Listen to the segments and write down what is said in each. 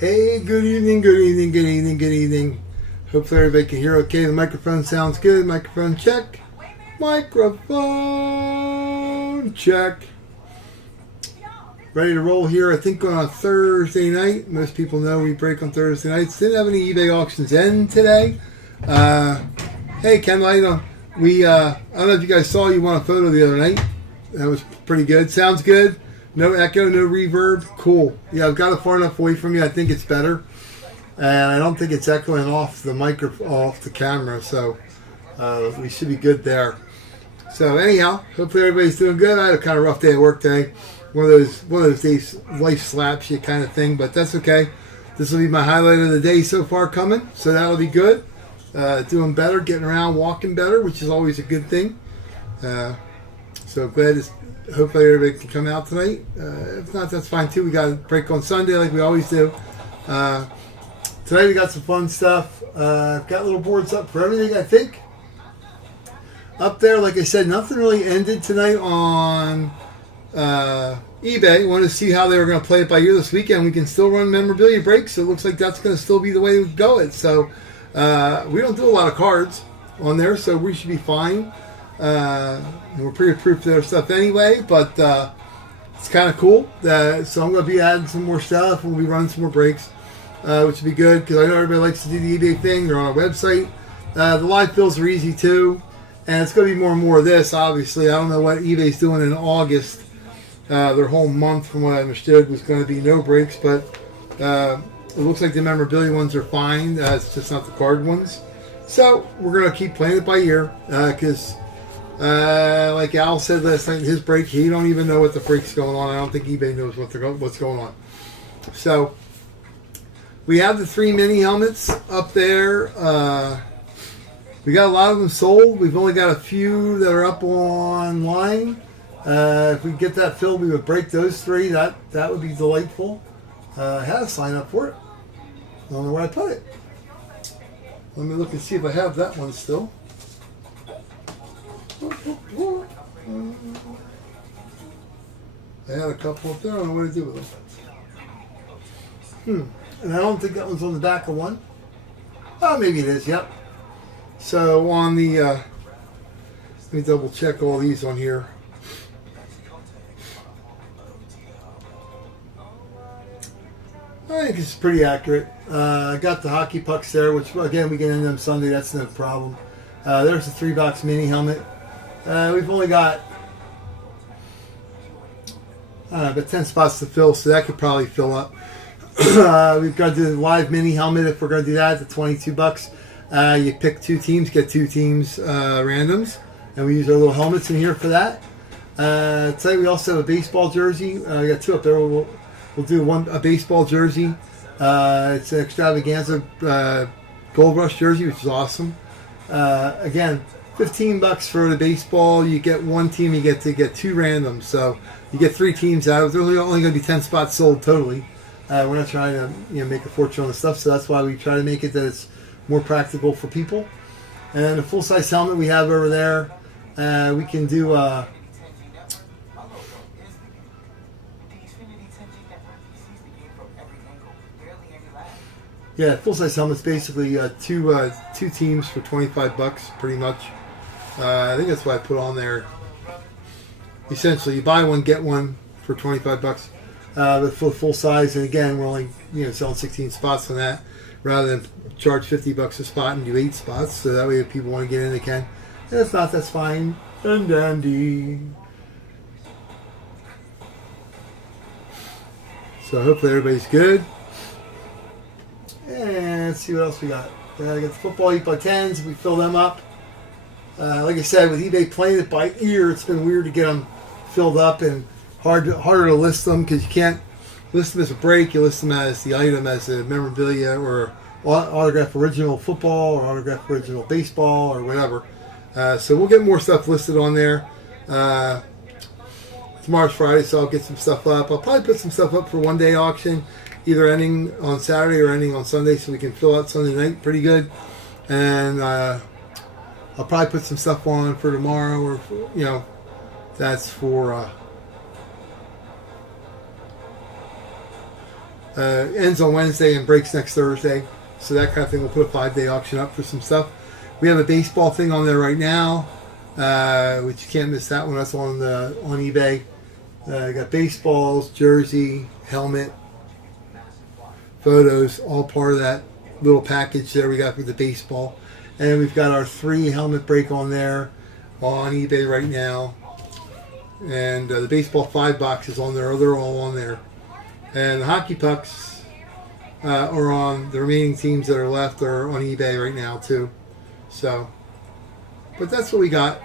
Hey, good evening, good evening, good evening, good evening. Hopefully everybody can hear okay. The microphone sounds good. Microphone check. Microphone check. Ready to roll here, I think, on a Thursday night. Most people know we break on Thursday nights. Didn't have any eBay auctions end today. Hey, Ken, I don't know if you guys saw, you won a photo the other night. That was pretty good. Sounds good. No echo, no reverb. Cool. Yeah, I've got it far enough away from you. I think it's better. And I don't think it's echoing off the off the camera. So we should be good there. So anyhow, hopefully everybody's doing good. I had a kind of rough day at work today. One of those days life slaps you kind of thing, but that's okay. This will be my highlight of the day so far coming. So that'll be good. Doing better, getting around, walking better, which is always a good thing. So glad to. Hopefully everybody can come out tonight. If not, that's fine too. We got a break on Sunday like we always do. Tonight we got some fun stuff. I've got little boards up for everything, I think. Up there, like I said, nothing really ended tonight on eBay. Wanted to see how they were going to play it by ear this weekend. We can still run memorabilia breaks, so it looks like that's going to still be the way we go it. So we don't do a lot of cards on there, so we should be fine. We're pretty approved for their stuff anyway, but it's kind of cool. So I'm going to be adding some more stuff. We'll be running some more breaks, which would be good because I know everybody likes to do the eBay thing. They're on our website. The live fills are easy too, and it's going to be more and more of this. Obviously, I don't know what eBay's doing in August. Their whole month, from what I understood, was going to be no breaks, but it looks like the memorabilia ones are fine. It's just not the card ones. So we're going to keep playing it by ear because. Like Al said last night in his break, he don't even know what the break's going on. I don't think eBay knows what's going on. So we have the 3 mini helmets up there. We got a lot of them sold. We've only got a few that are up online. If we get that filled, we would break those 3. That would be delightful. I had to sign up for it. I don't know where I put it. Let me look and see if I have that one still. I had a couple up there. I don't know what to do with them. And I don't think that one's on the back of one. Oh, maybe it is. Yep. So on the, let me double check all these on here. I think it's pretty accurate. I got the hockey pucks there, which again we get in them Sunday. That's no problem. There's the 3-box mini helmet. We've only got about 10 spots to fill, so that could probably fill up. We've got the live mini helmet. If we're going to do that, the $22. You pick 2 teams, get 2 teams randoms, and we use our little helmets in here for that. Today we also have a baseball jersey. I got 2 up there. We'll do a baseball jersey. It's an extravaganza Gold Rush jersey, which is awesome. Again, $15 for the baseball. You get 1 team, you get 2 randoms. So you get 3 teams out. There's only going to be 10 spots sold totally. We're not trying to make a fortune on the stuff, so that's why we try to make it that it's more practical for people. And then the full-size helmet we have over there, we can do full-size helmet's basically 2 teams for $25 pretty much. I think that's what I put on there. Essentially, you buy one, get one for $25. But for full size, and again, we're only selling 16 spots on that, rather than charge $50 a spot and do 8 spots. So that way, if people want to get in, they can. And if not, that's fine. And dandy. So hopefully everybody's good. And let's see what else we got. I got the football 8x10s. We fill them up. Like I said, with eBay playing it by ear, it's been weird to get them filled up and harder to list them because you can't list them as a break. You list them as the item, as a memorabilia or autograph original football or autograph original baseball or whatever. So we'll get more stuff listed on there. Tomorrow's Friday, so I'll get some stuff up. I'll probably put some stuff up for one-day auction, either ending on Saturday or ending on Sunday, so we can fill out Sunday night pretty good. And I'll probably put some stuff on for tomorrow, or that's for ends on Wednesday and breaks next Thursday. So that kind of thing. We'll put a 5-day auction up for some stuff. We have a baseball thing on there right now, which you can't miss that one. That's on eBay. Got baseballs, jersey, helmet, photos, all part of that little package there we got for the baseball. And we've got our 3 helmet break on there on eBay right now. And the baseball 5 boxes on there, they're all on there. And the hockey pucks are on, the remaining teams that are left are on eBay right now too. So, but that's what we got.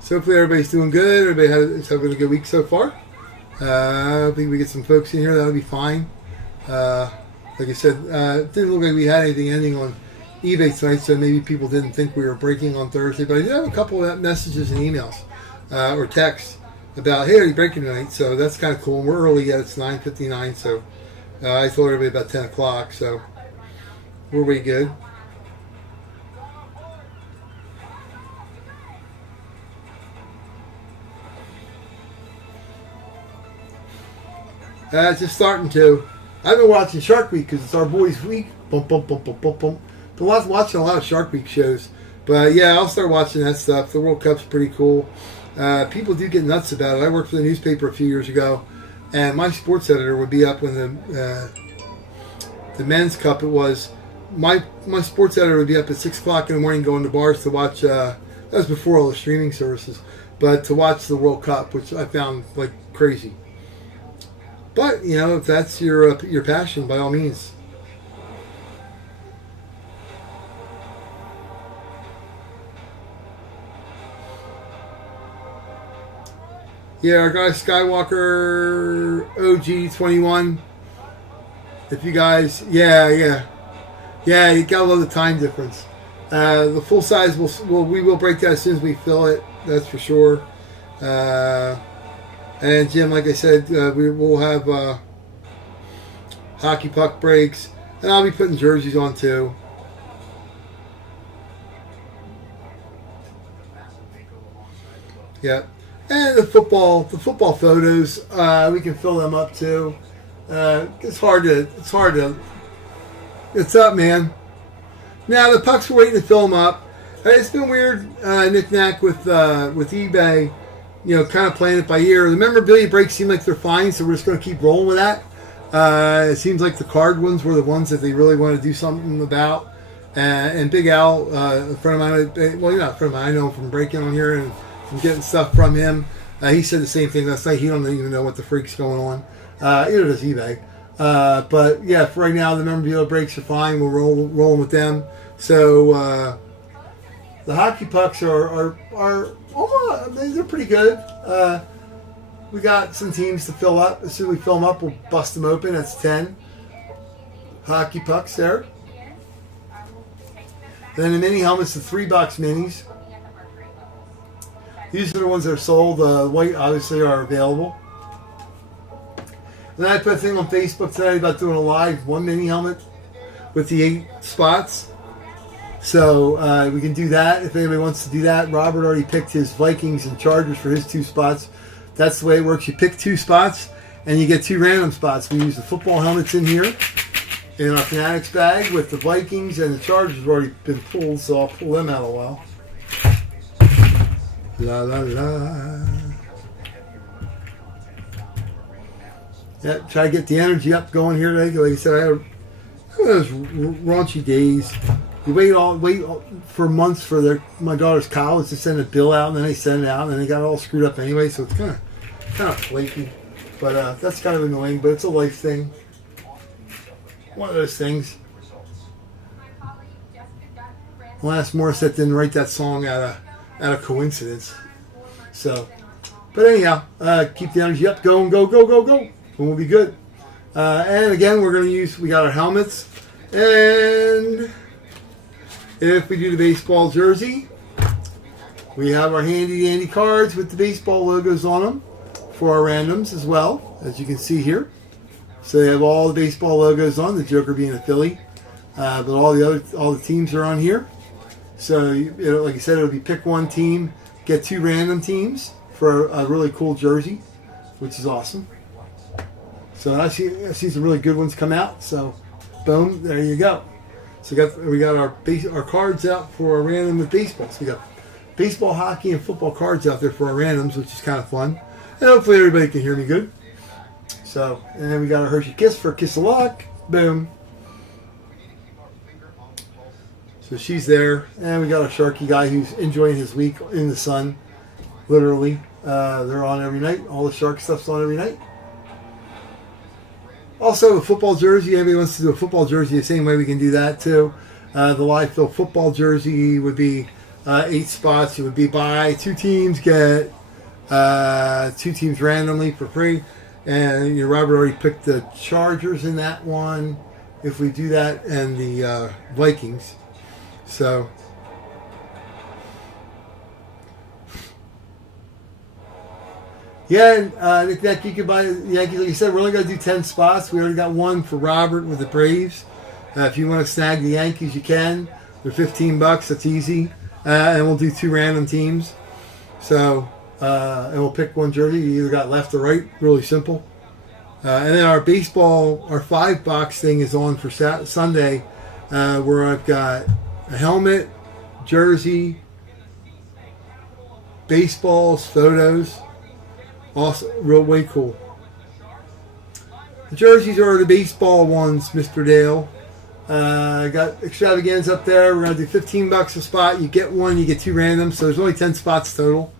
So hopefully everybody's doing good. Everybody is having a good week so far. I think we get some folks in here. That'll be fine. Like I said, it didn't look like we had anything ending on eBay tonight, so maybe people didn't think we were breaking on Thursday. But I did have a couple of messages and emails or texts about, hey, are you breaking tonight? So that's kind of cool. And we're early yet. It's 9:59, so I told everybody about 10 o'clock, so we're way good. Just starting to. I've been watching Shark Week because it's our boys' week. Bump, bump, bump, bump, bump, bump. Been watching a lot of Shark Week shows. But yeah, I'll start watching that stuff. The World Cup's pretty cool. People do get nuts about it. I worked for the newspaper a few years ago, and my sports editor would be up when the men's cup it was. My sports editor would be up at 6 o'clock in the morning going to bars to watch. That was before all the streaming services, but to watch the World Cup, which I found like crazy. But, you know, if that's your passion, by all means. Yeah, our guy Skywalker OG21. If you guys, yeah, you gotta love the time difference. The full size we will break that as soon as we fill it. That's for sure. And Jim, like I said, we will have hockey puck breaks, and I'll be putting jerseys on too. Yeah, and the football photos, we can fill them up too. It's up, man. Now the pucks, we're waiting to fill them up. It's been weird, knick-knack with eBay. You know, kind of playing it by ear. The memorabilia breaks seem like they're fine, so we're just going to keep rolling with that. It seems like the card ones were the ones that they really want to do something about. And Big Al, a friend of mine, well, you're not a friend of mine, I know him from breaking on here and from getting stuff from him. He said the same thing last night. He don't even know what the freak's going on. Either does eBay. But yeah, for right now, the memorabilia breaks are fine. We're rolling with them. So the hockey pucks are they're pretty good. We got some teams to fill up. As soon as we fill them up, we'll bust them open. That's 10 hockey pucks there. Then the mini helmets, the 3-box minis. These are the ones that are sold. White obviously are available. And then I put a thing on Facebook today about doing a live 1 mini helmet with the 8 spots. So we can do that if anybody wants to do that. Robert already picked his Vikings and Chargers for his 2 spots. That's the way it works. You pick 2 spots and you get 2 random spots. We use the football helmets in here in our Fanatics bag with the Vikings, and the Chargers have already been pulled, so I'll pull them out a while. La la la. Yeah, try to get the energy up going here today. Like I said, I had those raunchy days. You wait for months for my daughter's college to send a bill out, and then they send it out, and then they got it all screwed up anyway. So it's kind of flaky, but that's kind of annoying. But it's a life thing. One of those things. Alanis Morissette didn't write that song out of coincidence. So, but anyhow, keep the energy up, go, and we'll be good. And again, we got our helmets, and if we do the baseball jersey, we have our handy dandy cards with the baseball logos on them for our randoms as well, as you can see here. So they have all the baseball logos on, the Joker being a Philly, but all the teams are on here. So like I said, it'll be pick 1 team, get 2 random teams for a really cool jersey, which is awesome. So I see some really good ones come out. So, boom, there you go. So we got our cards out for our random with baseball. So we got baseball, hockey, and football cards out there for our randoms, which is kind of fun. And hopefully everybody can hear me good. So, and then we got our Hershey Kiss for a kiss of luck. Boom. So she's there. And we got a Sharky guy who's enjoying his week in the sun. Literally. They're on every night. All the Shark stuff's on every night. Also, the football jersey. Everybody wants to do a football jersey the same way we can do that too. The live fill football jersey would be 8 spots. It would be buy 2 teams, get 2 teams randomly for free. And Robert already picked the Chargers in that one. If we do that, and the Vikings. So. Yeah, and Nick, you can buy the Yankees. Like you said, we're only going to do 10 spots. We already got one for Robert with the Braves. If you want to snag the Yankees, you can. They're $15. That's easy. And we'll do 2 random teams. So, and we'll pick one jersey. You either got left or right. Really simple. And then our baseball, our 5-box thing is on for Sunday, where I've got a helmet, jersey, baseballs, photos. Also, real way cool. The jerseys are the baseball ones, Mr. Dale. I got extravaganza up there. We're going to do $15 a spot. You get one, you get 2 randoms. So there's only 10 spots total.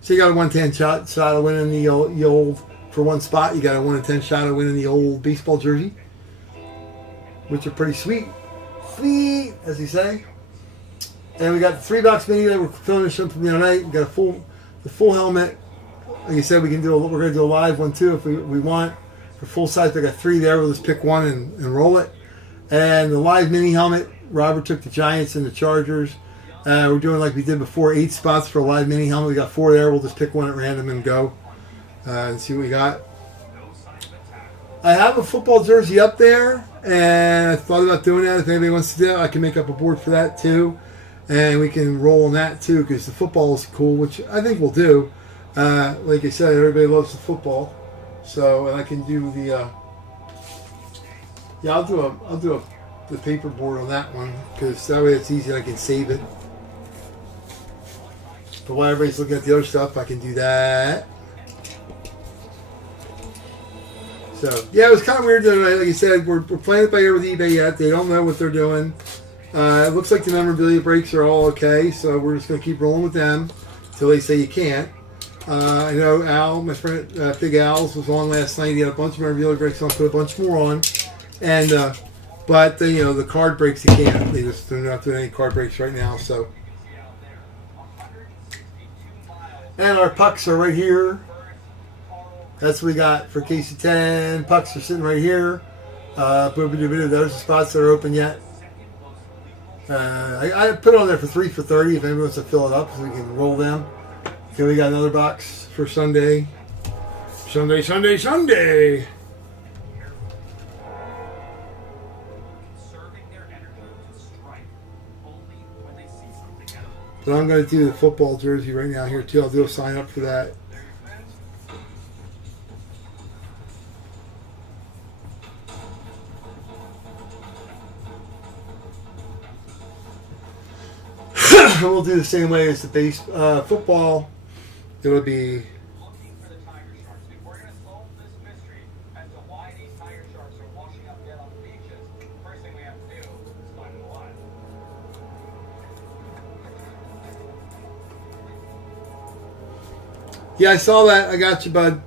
So you got a 1-10 shot of winning the old, for 1 spot. You got a 1-10 shot of winning the old baseball jersey, which are pretty sweet. Sweet, as you say. And we got the $3 mini that we're finishing from the other night. We got the full helmet. Like I said, we're going to do a live one too if we want. For full size, we got 3 there. We'll just pick one and roll it. And the live mini helmet, Robert took the Giants and the Chargers. We're doing like we did before, 8 spots for a live mini helmet. We got 4 there. We'll just pick one at random and go and see what we got. I have a football jersey up there, and I thought about doing that. If anybody wants to do it, I can make up a board for that too. And we can roll on that too, because the football is cool, which I think we'll do. Like I said, everybody loves the football, so and I can do the I'll do the paper board on that one, because that way it's easy and I can save it. But while everybody's looking at the other stuff, I can do that. So yeah, it was kind of weird that, like I said, we're playing it by ear with eBay yet. They don't know what they're doing. It looks like the memorabilia breaks are all okay, so we're just going to keep rolling with them until they say you can't. I know Al, my friend, Big Al's was on last night. He had a bunch of memorabilia breaks, so I'll put a bunch more on. And but the card breaks you can't. They're not doing any card breaks right now. So, and our pucks are right here. That's what we got for KC10. Pucks are sitting right here. There's the spots that are open yet. I put it on there for 3 for $30 if anybody wants to fill it up, so we can roll them. Okay, we got another box for Sunday. Sunday. But I'm going to do the football jersey right now here too. I'll do a sign up for that. We'll do the same way as the football. It would be. Yeah, I saw that. I got you, bud.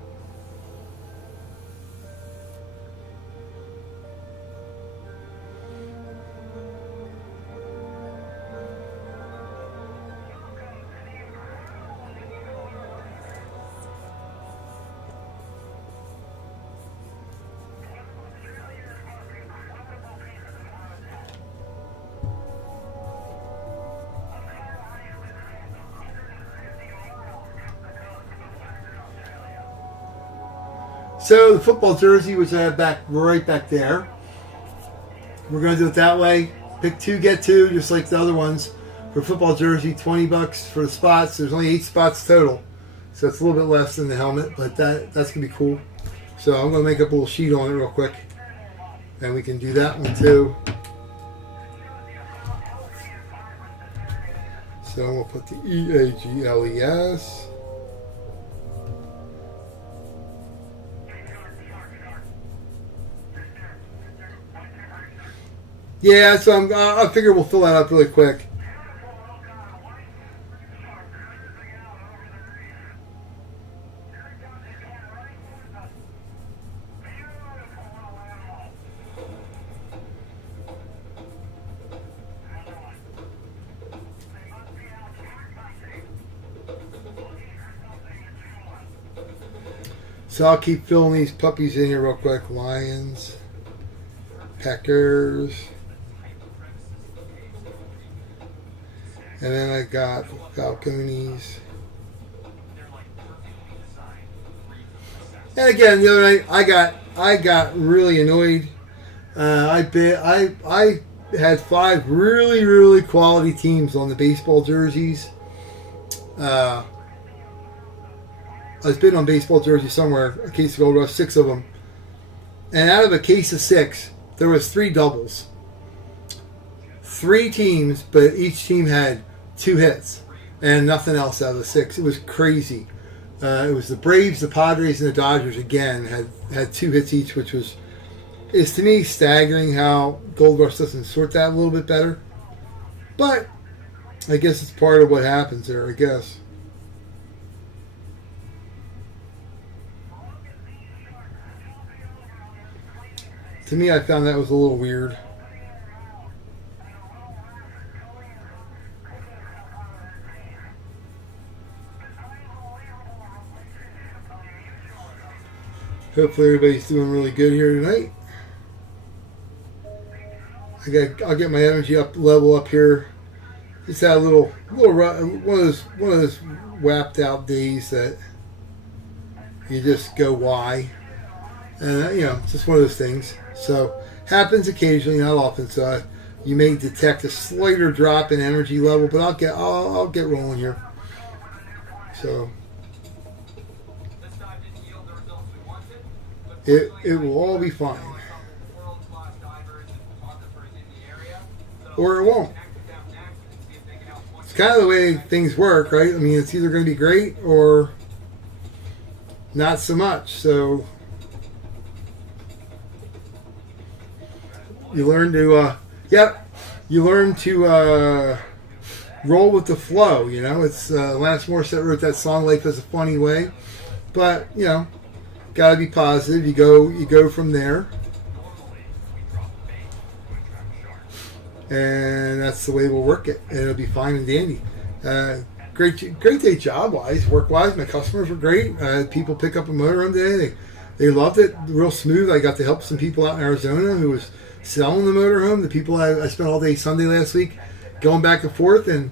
So the football jersey, which I have right back there, we're going to do it that way. Pick 2, get 2, just like the other ones. For football jersey, $20 for the spots. There's only 8 spots total. So it's a little bit less than the helmet, but that's going to be cool. So I'm going to make up a little sheet on it real quick. And we can do that one too. So we'll put the EAGLES. Yeah, so I figure we'll fill that up really quick. So I'll keep filling these puppies in here real quick. Lions, peckers, and then I got falconies. And again, the other night I got really annoyed. I had 5 really quality teams on the baseball jerseys. I was bidding on baseball jerseys somewhere, a case of Gold Rush, 6 of them. And out of a case of 6, there was 3 doubles. 3 teams, but each team had 2 hits and nothing else out of the 6. It was crazy. It was the Braves, the Padres, and the Dodgers again had 2 hits each, which is to me staggering how Gold Rush doesn't sort that a little bit better. But I guess it's part of what happens there, I guess. To me, I found that was a little weird. Hopefully everybody's doing really good here tonight. I'll get my energy level up here. Just had a little one of those whapped out days that you just go why, and just one of those things. So happens occasionally, not often. So you may detect a slighter drop in energy level, but I'll get rolling here. So it will all be fine, or it won't. It's kind of the way things work, right? I mean, it's either going to be great or not so much. So you learn to, roll with the flow. It's Lance Morissette wrote that song, "Life is a Funny Way," but got to be positive. You go from there, and that's the way we'll work it, and it'll be fine and dandy. Great day job wise, work wise. My customers were great. People pick up a motorhome today. They loved it. Real smooth. I got to help some people out in Arizona who was selling the motorhome. The people I spent all day Sunday last week going back and forth, and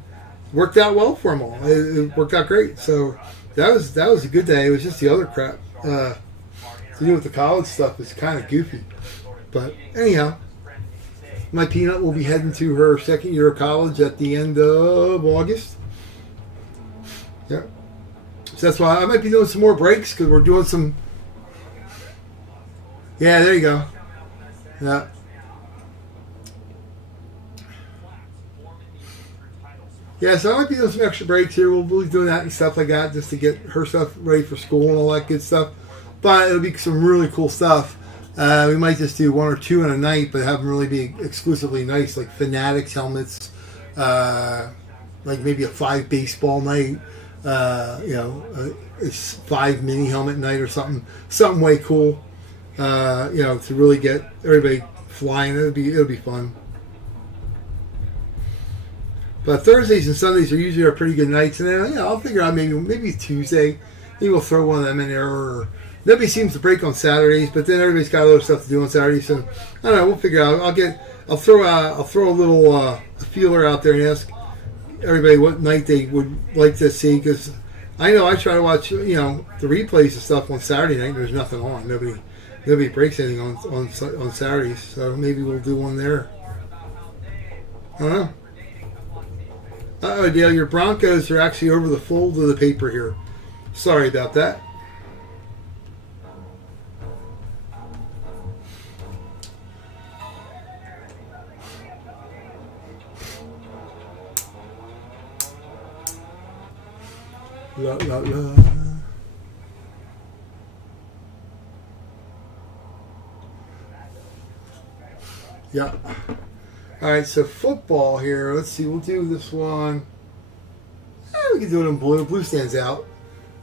worked out well for them all. It worked out great. So that was a good day. It was just the other crap. To do with the college stuff is kind of goofy. But anyhow, my peanut will be heading to her second year of college at the end of August. Yeah. So that's why I might be doing some more breaks, because we're doing some. Yeah, there you go. Yeah. Yeah, so I might be doing some extra breaks here. We'll be doing that and stuff like that just to get her stuff ready for school and all that good stuff. But it'll be some really cool stuff. We might just do 1 or 2 in a night, but have them really be exclusively nice, like Fanatics helmets, like maybe a 5 baseball night, a 5 mini helmet night or something way cool. To really get everybody flying. It'll be fun. But Thursdays and Sundays are usually pretty good nights, and then I'll figure out maybe Tuesday. Maybe we'll throw one of them in there. Or nobody seems to break on Saturdays, but then everybody's got other stuff to do on Saturdays. So I don't know. We'll figure out. I'll throw a little feeler out there and ask everybody what night they would like to see, because I know I try to watch the replays and stuff on Saturday night. And there's nothing on. Nobody breaks anything on Saturdays. So maybe we'll do one there. I don't know. Dale, your Broncos are actually over the fold of the paper here. Sorry about that. La la la. Yeah. All right, so football here. Let's see. We'll do this one. We can do it in blue. Blue stands out.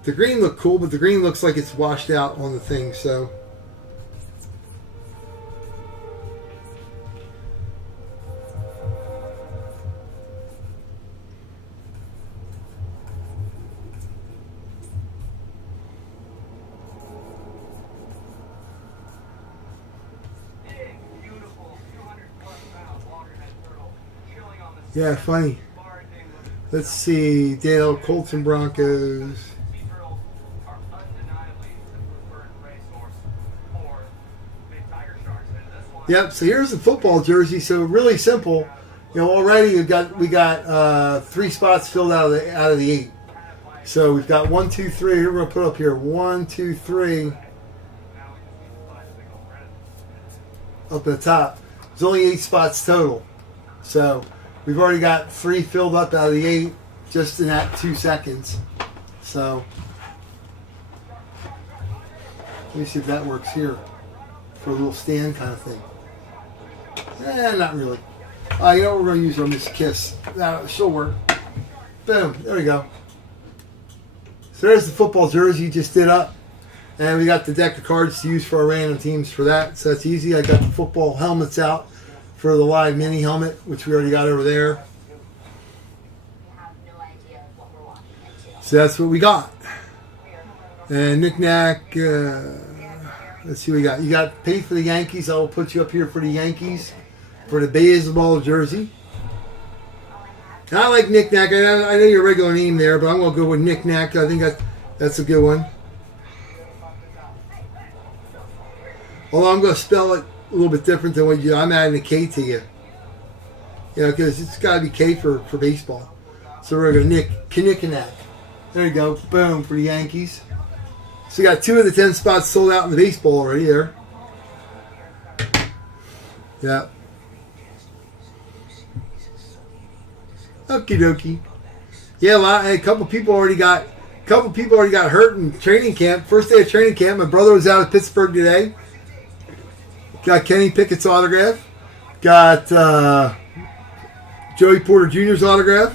The green looked cool, but the green looks like it's washed out on the thing. So. Yeah, funny. Let's see. Dale, Colts and Broncos. Yep. So here's the football jersey. So really simple. You know, already we got 3 spots filled out of the 8. So we've got 1, 2, 3. We're gonna put up here 1, 2, 3. Up at the top. There's only 8 spots total. So we've already got 3 filled up out of the 8 just in that 2 seconds. So let me see if that works here for a little stand kind of thing. Not really. You know what we're going to use on this Kiss. She'll work. Boom. There we go. So there's the football jersey you just did up. And we got the deck of cards to use for our random teams for that. So that's easy. I got the football helmets out for the live mini helmet, which we already got over there. So that's what we got. And knick-knack, let's see what we got. You got paid for the Yankees. I'll put you up here for the Yankees for the baseball jersey. And I like knick-knack. I know your regular name there, but I'm going to go with knick-knack. I think that's a good one. Although I'm going to spell it a little bit different than what you do. I'm adding a K to you. You know, because it's got to be K for baseball. So we're going to knick-knack. There you go. Boom for the Yankees. So you got 2 of the 10 spots sold out in the baseball already there. Yeah. Okie dokie. Yeah, a couple people already got hurt in training camp. First day of training camp. My brother was out of Pittsburgh today. Got Kenny Pickett's autograph. Got Joey Porter Jr.'s autograph.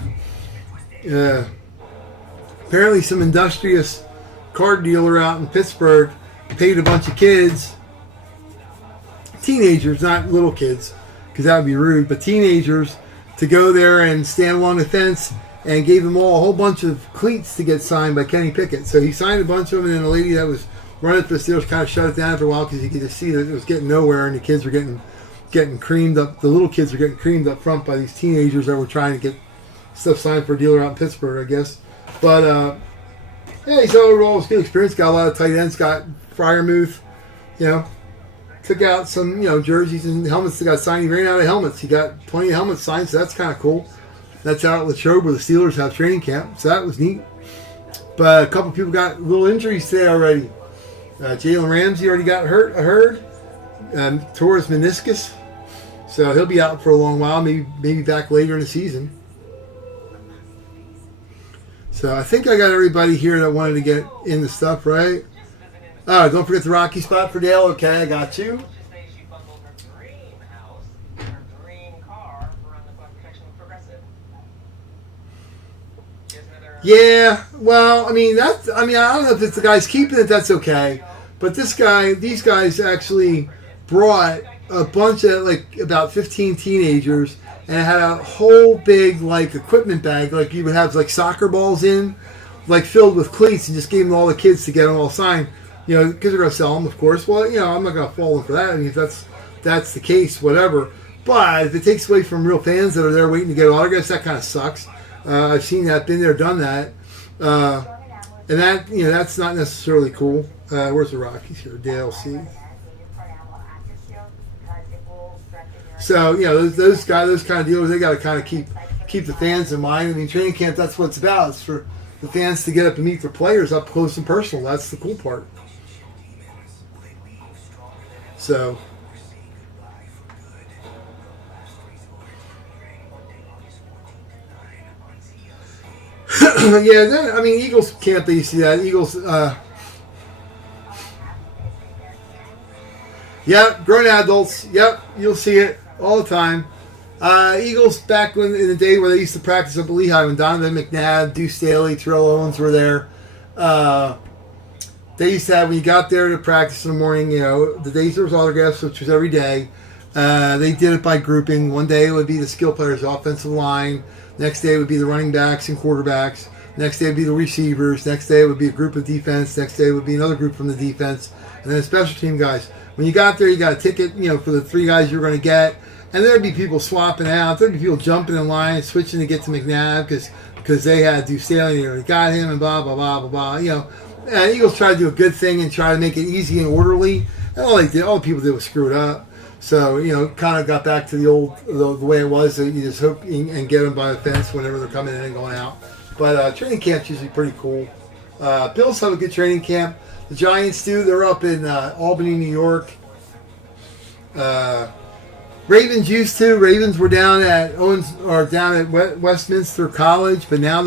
Apparently some industrious card dealer out in Pittsburgh paid a bunch of kids, teenagers, not little kids, because that would be rude, but teenagers, to go there and stand along the fence and gave them all a whole bunch of cleats to get signed by Kenny Pickett. So he signed a bunch of them, and then the lady that was running for the Steelers kind of shut it down after a while because you could just see that it was getting nowhere, and the kids were getting creamed up. The little kids were getting creamed up front by these teenagers that were trying to get stuff signed for a dealer out in Pittsburgh, I guess. But yeah, he said overall it was a good experience. Got a lot of tight ends. Got Fryermuth, you know. Took out some, jerseys and helmets that got signed. He ran out of helmets. He got plenty of helmets signed, so that's kind of cool. That's out at Latrobe where the Steelers have training camp, so that was neat. But a couple people got little injuries today already. Jalen Ramsey already got hurt, I heard. Tore his meniscus. So he'll be out for a long while, maybe back later in the season. So I think I got everybody here that wanted to get in the stuff, right? Oh, don't forget the Rocky spot for Dale. Okay, I got you. Yeah, well, I don't know if it's the guy's keeping it, that's okay. But these guys actually brought a bunch of, about 15 teenagers and had a whole big, equipment bag, like you would have, soccer balls in, filled with cleats, and just gave them to all the kids to get them all signed. Because they're going to sell them, of course. Well, I'm not going to fall in for that. I mean, if that's the case, whatever. But if it takes away from real fans that are there waiting to get autographs, that kind of sucks. I've seen that, been there, done that. And that, that's not necessarily cool. Where's the Rockies here? DLC. So, those guys, those kind of dealers, they got to kind of keep the fans in mind. I mean, training camp, that's what it's about. It's for the fans to get up and meet their players up close and personal. That's the cool part. So, yeah, I mean, Eagles camp, you see that. Eagles, yep, grown adults, yep, you'll see it all the time. Eagles back in the day where they used to practice up at Lehigh when Donovan McNabb, Deuce Staley, Terrell Owens were there. They used to have, when you got there to practice in the morning, the days there was autographs, which was every day. They did it by grouping. One day it would be the skill players, offensive line. Next day it would be the running backs and quarterbacks. Next day it would be the receivers. Next day it would be a group of defense. Next day it would be another group from the defense. And then special team guys. When you got there, you got a ticket, for the 3 guys you were going to get. And there'd be people swapping out. There'd be people jumping in line, switching to get to McNabb because they had Deuce Staley and they already got him and blah, blah, blah, blah, blah. And Eagles tried to do a good thing and try to make it easy and orderly. And all the people did was screw it up. So, kind of got back to the way it was. That you just hook and get them by the fence whenever they're coming in and going out. But training camp's usually pretty cool. Bills have a good training camp. The Giants do. They're up in Albany, New York. Ravens used to. Ravens were down at Westminster College, but now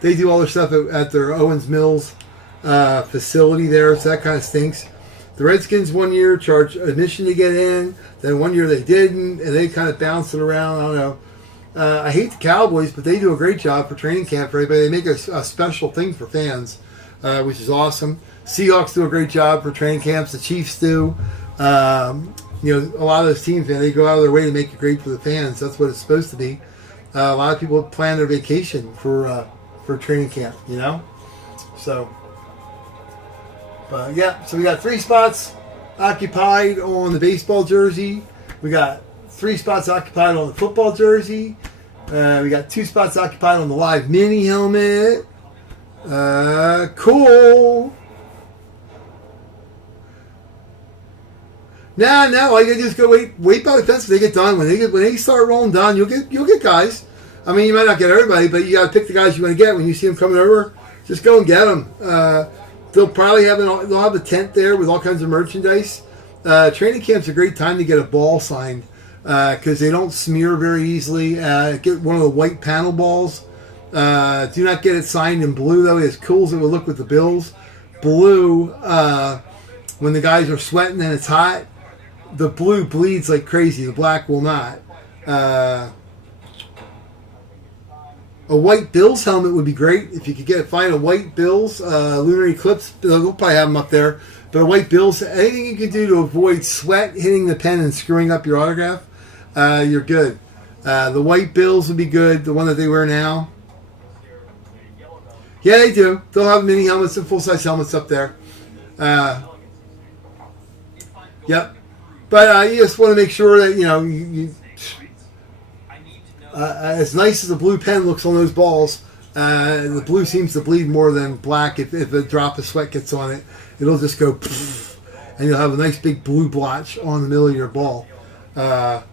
they do all their stuff at their Owens Mills facility there. So that kind of stinks. The Redskins 1 year charged admission to get in. Then 1 year they didn't, and they kind of bounced it around. I don't know. I hate the Cowboys, but they do a great job for training camp for everybody. They make a special thing for fans, which is awesome. Seahawks do a great job for training camps. The Chiefs do. A lot of those teams, man, they go out of their way to make it great for the fans. That's what it's supposed to be. A lot of people plan their vacation for training camp, So, but yeah, so we got 3 spots occupied on the baseball jersey. We got 3 spots occupied on the football jersey. We got 2 spots occupied on the live mini helmet. Cool. No, all you gotta do is go wait by the fence when they get done. When they start rolling down, you'll get guys. I mean, you might not get everybody, but you gotta pick the guys you want to get. When you see them coming over, just go and get them. They'll probably have a tent there with all kinds of merchandise. Training camp's a great time to get a ball signed because they don't smear very easily. Get one of the white panel balls. Do not get it signed in blue though. As cool as it will look with the Bills, blue when the guys are sweating and it's hot. The blue bleeds like crazy. The black will not. A white Bills helmet would be great if you could find a white Bills lunar eclipse. They'll probably have them up there. But a white Bills, anything you can do to avoid sweat hitting the pen and screwing up your autograph, you're good. The white Bills would be good. The one that they wear now. Yeah, they do. They'll have mini helmets and full size helmets up there. Yep. But you just want to make sure that you as nice as the blue pen looks on those balls, the blue seems to bleed more than black. If a drop of sweat gets on it, it'll just go pfft, and you'll have a nice big blue blotch on the middle of your ball. I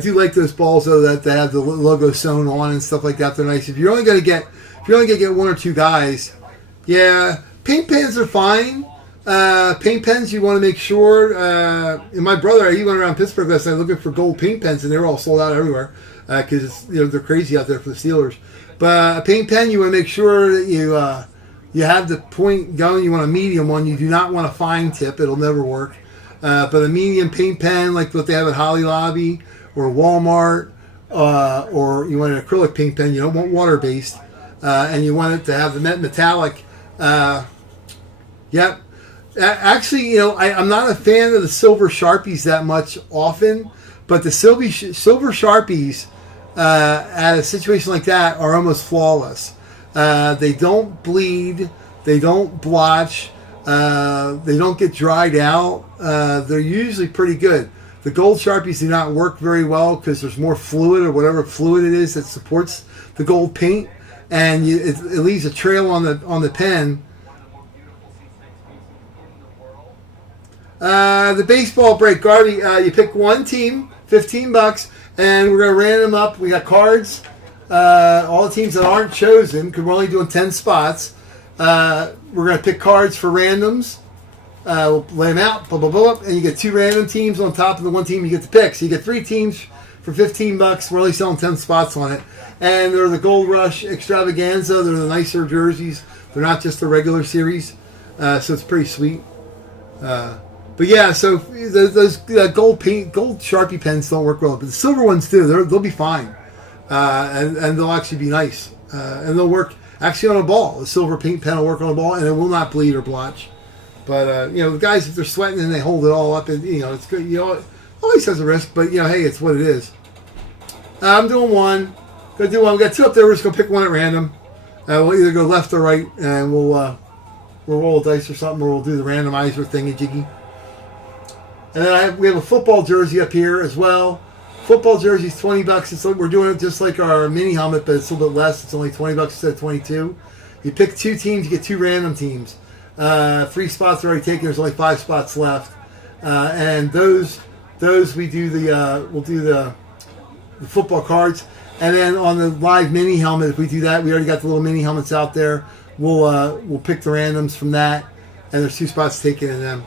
do like those balls though that have the logo sewn on and stuff like that. They're nice. If you're only gonna get 1 or 2 guys, yeah, paint pens are fine. Paint pens, you want to make sure. And my brother, he went around Pittsburgh last night looking for gold paint pens, and they were all sold out everywhere because they're crazy out there for the Steelers. But a paint pen, you want to make sure that you have the point going. You want a medium one. You do not want a fine tip; it'll never work. But a medium paint pen, like what they have at Holly Lobby or Walmart, or you want an acrylic paint pen. You don't want water based, and you want it to have the metallic. Yep. Actually, I'm not a fan of the silver Sharpies that much often, but the silver Sharpies at a situation like that are almost flawless. They don't bleed, they don't blotch, they don't get dried out. They're usually pretty good. The gold Sharpies do not work very well because there's more fluid or whatever fluid it is that supports the gold paint, and it leaves a trail on the pen. The baseball break, Garvey, you pick one team, $15, and we're going to random up. We got cards. all the teams that aren't chosen, because we're only doing 10 spots, we're going to pick cards for randoms. We'll lay them out, blah, blah, blah, and you get 2 random teams on top of the one team you get to pick. So you get 3 teams for $15. We're only selling 10 spots on it. And they're the Gold Rush Extravaganza. They're the nicer jerseys. They're not just the regular series. So it's pretty sweet. But yeah, so those gold Sharpie pens don't work well, but the silver ones do. They'll be fine, and they'll actually be nice, and they'll work actually on a ball. The silver paint pen will work on a ball, and it will not bleed or blotch. But the guys, if they're sweating and they hold it all up, and it's good. It always has a risk, but hey, it's what it is. I'm doing one. Gonna do one. We got 2 up there. We're just gonna pick one at random. We'll either go left or right, and we'll roll a dice or something, or we'll do the randomizer thingy jiggy. And then we have a football jersey up here as well. Football jersey is $20. It's like, we're doing it just like our mini helmet, but it's a little bit less. It's only $20 instead of $22. You pick 2 teams, you get 2 random teams. 3 spots are already taken. There's only 5 spots left, and those we'll do the football cards. And then on the live mini helmet, if we do that, we already got the little mini helmets out there. We'll pick the randoms from that, and there's 2 spots taken in them.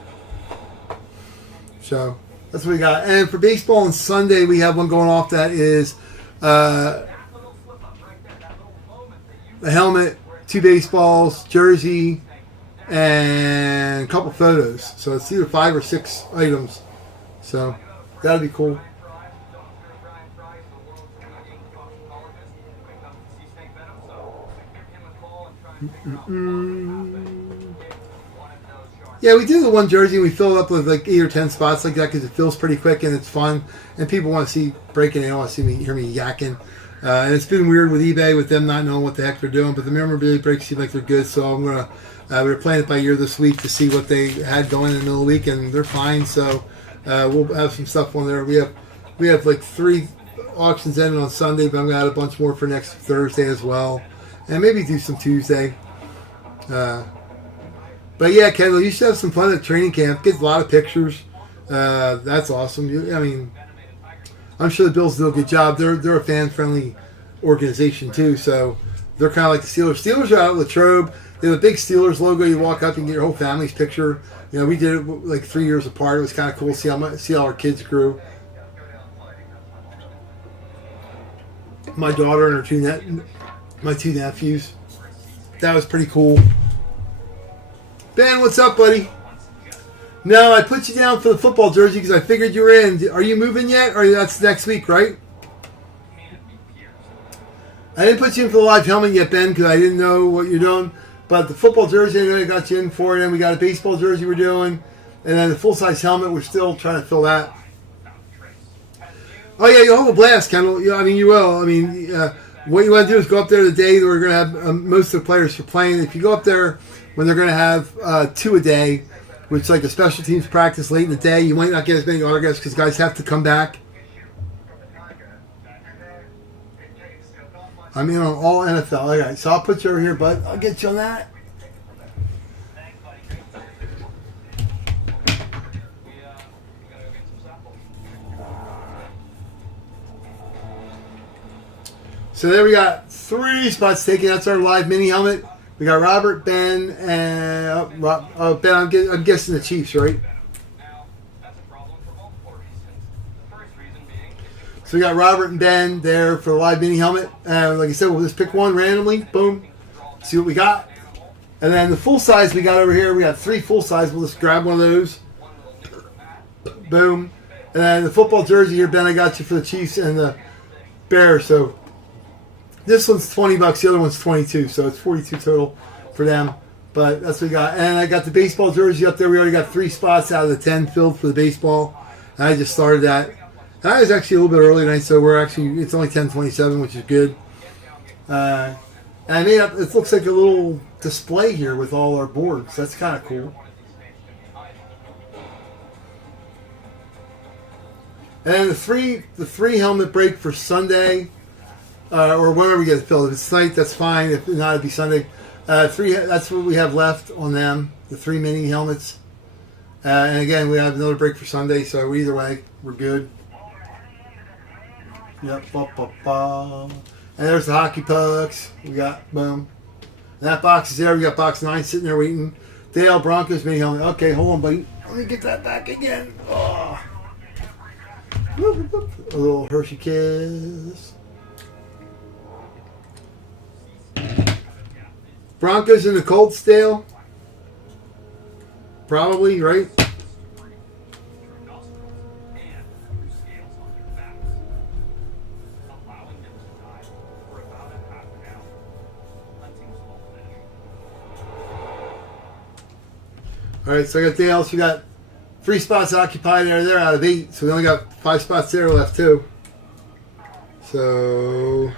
So that's what we got. And for baseball on Sunday, we have one going off that is a helmet, 2 baseballs, jersey, and a couple photos. So it's either 5 or 6 items. So that'll be cool. Yeah, we do the one jersey and we fill it up with like 8 or 10 spots like that because it fills pretty quick and it's fun and people want to see breaking. They don't want to hear me yakking. And it's been weird with eBay with them not knowing what the heck they're doing, but the memorabilia breaks seem like they're good. So I'm gonna we're playing it by ear this week to see what they had going in the middle of the week, and they're fine. So we'll have some stuff on there. We have like 3 auctions ending on Sunday, but I'm gonna add a bunch more for next Thursday as well, and maybe do some Tuesday. But yeah, Kendall, you should have some fun at training camp. Get a lot of pictures. That's awesome. I'm sure the Bills do a good job. They're a fan-friendly organization too, so they're kind of like the Steelers. Steelers are out of Latrobe. They have a big Steelers logo. You walk up and get your whole family's picture. We did it like 3 years apart. It was kind of cool to see how our kids grew. My daughter and my 2 nephews. That was pretty cool. Ben, what's up, buddy? No, I put you down for the football jersey because I figured you were in. Are you moving yet? Or that's next week, right? I didn't put you in for the live helmet yet, Ben, because I didn't know what you're doing. But the football jersey, I know I got you in for. And then we got a baseball jersey we're doing. And then the full-size helmet, we're still trying to fill that. Oh, yeah, you'll have a blast, Kendall. You will. What you want to do is go up there the day that we're going to have most of the players for playing. If you go up there when they're going to have 2 a day, which is like a special teams practice late in the day, you might not get as many autographs because guys have to come back. I'm in on all NFL. All right, so I'll put you over here, bud. I'll get you on that. So there we got 3 spots taken. That's our live mini helmet. We got Robert, Ben, and Ben. I'm guessing the Chiefs, right? So we got Robert and Ben there for the live mini helmet. Like I said, we'll just pick one randomly. Boom. See what we got. And then the full size we got over here. We got 3 full size. We'll just grab one of those. Boom. And then the football jersey here, Ben. I got you for the Chiefs and the Bears. So this one's $20. The other one's $22. So it's $42 total for them. But that's what we got. And I got the baseball jersey up there. We already got 3 spots out of the 10 filled for the baseball. And I just started that. And I was actually a little bit early tonight, so it's only 10:27, which is good. And I made up. It looks like a little display here with all our boards. That's kind of cool. And the three helmet break for Sunday, or whenever we get it filled. If it's tonight, that's fine. If not, it'd be Sunday. 3. That's what we have left on them. The 3 mini helmets. And again, we have another break for Sunday. So either way, we're good. Yep. And there's the hockey pucks. We got, boom. And that box is there. We got box 9 sitting there waiting. Dale Broncos mini helmet. Okay, hold on, buddy. Let me get that back again. Oh. A little Hershey Kiss. Broncos and the Colts, Dale. Probably, right? All right, so I got Dale. So we got 3 spots occupied there out of 8. So we only got 5 spots there left too. So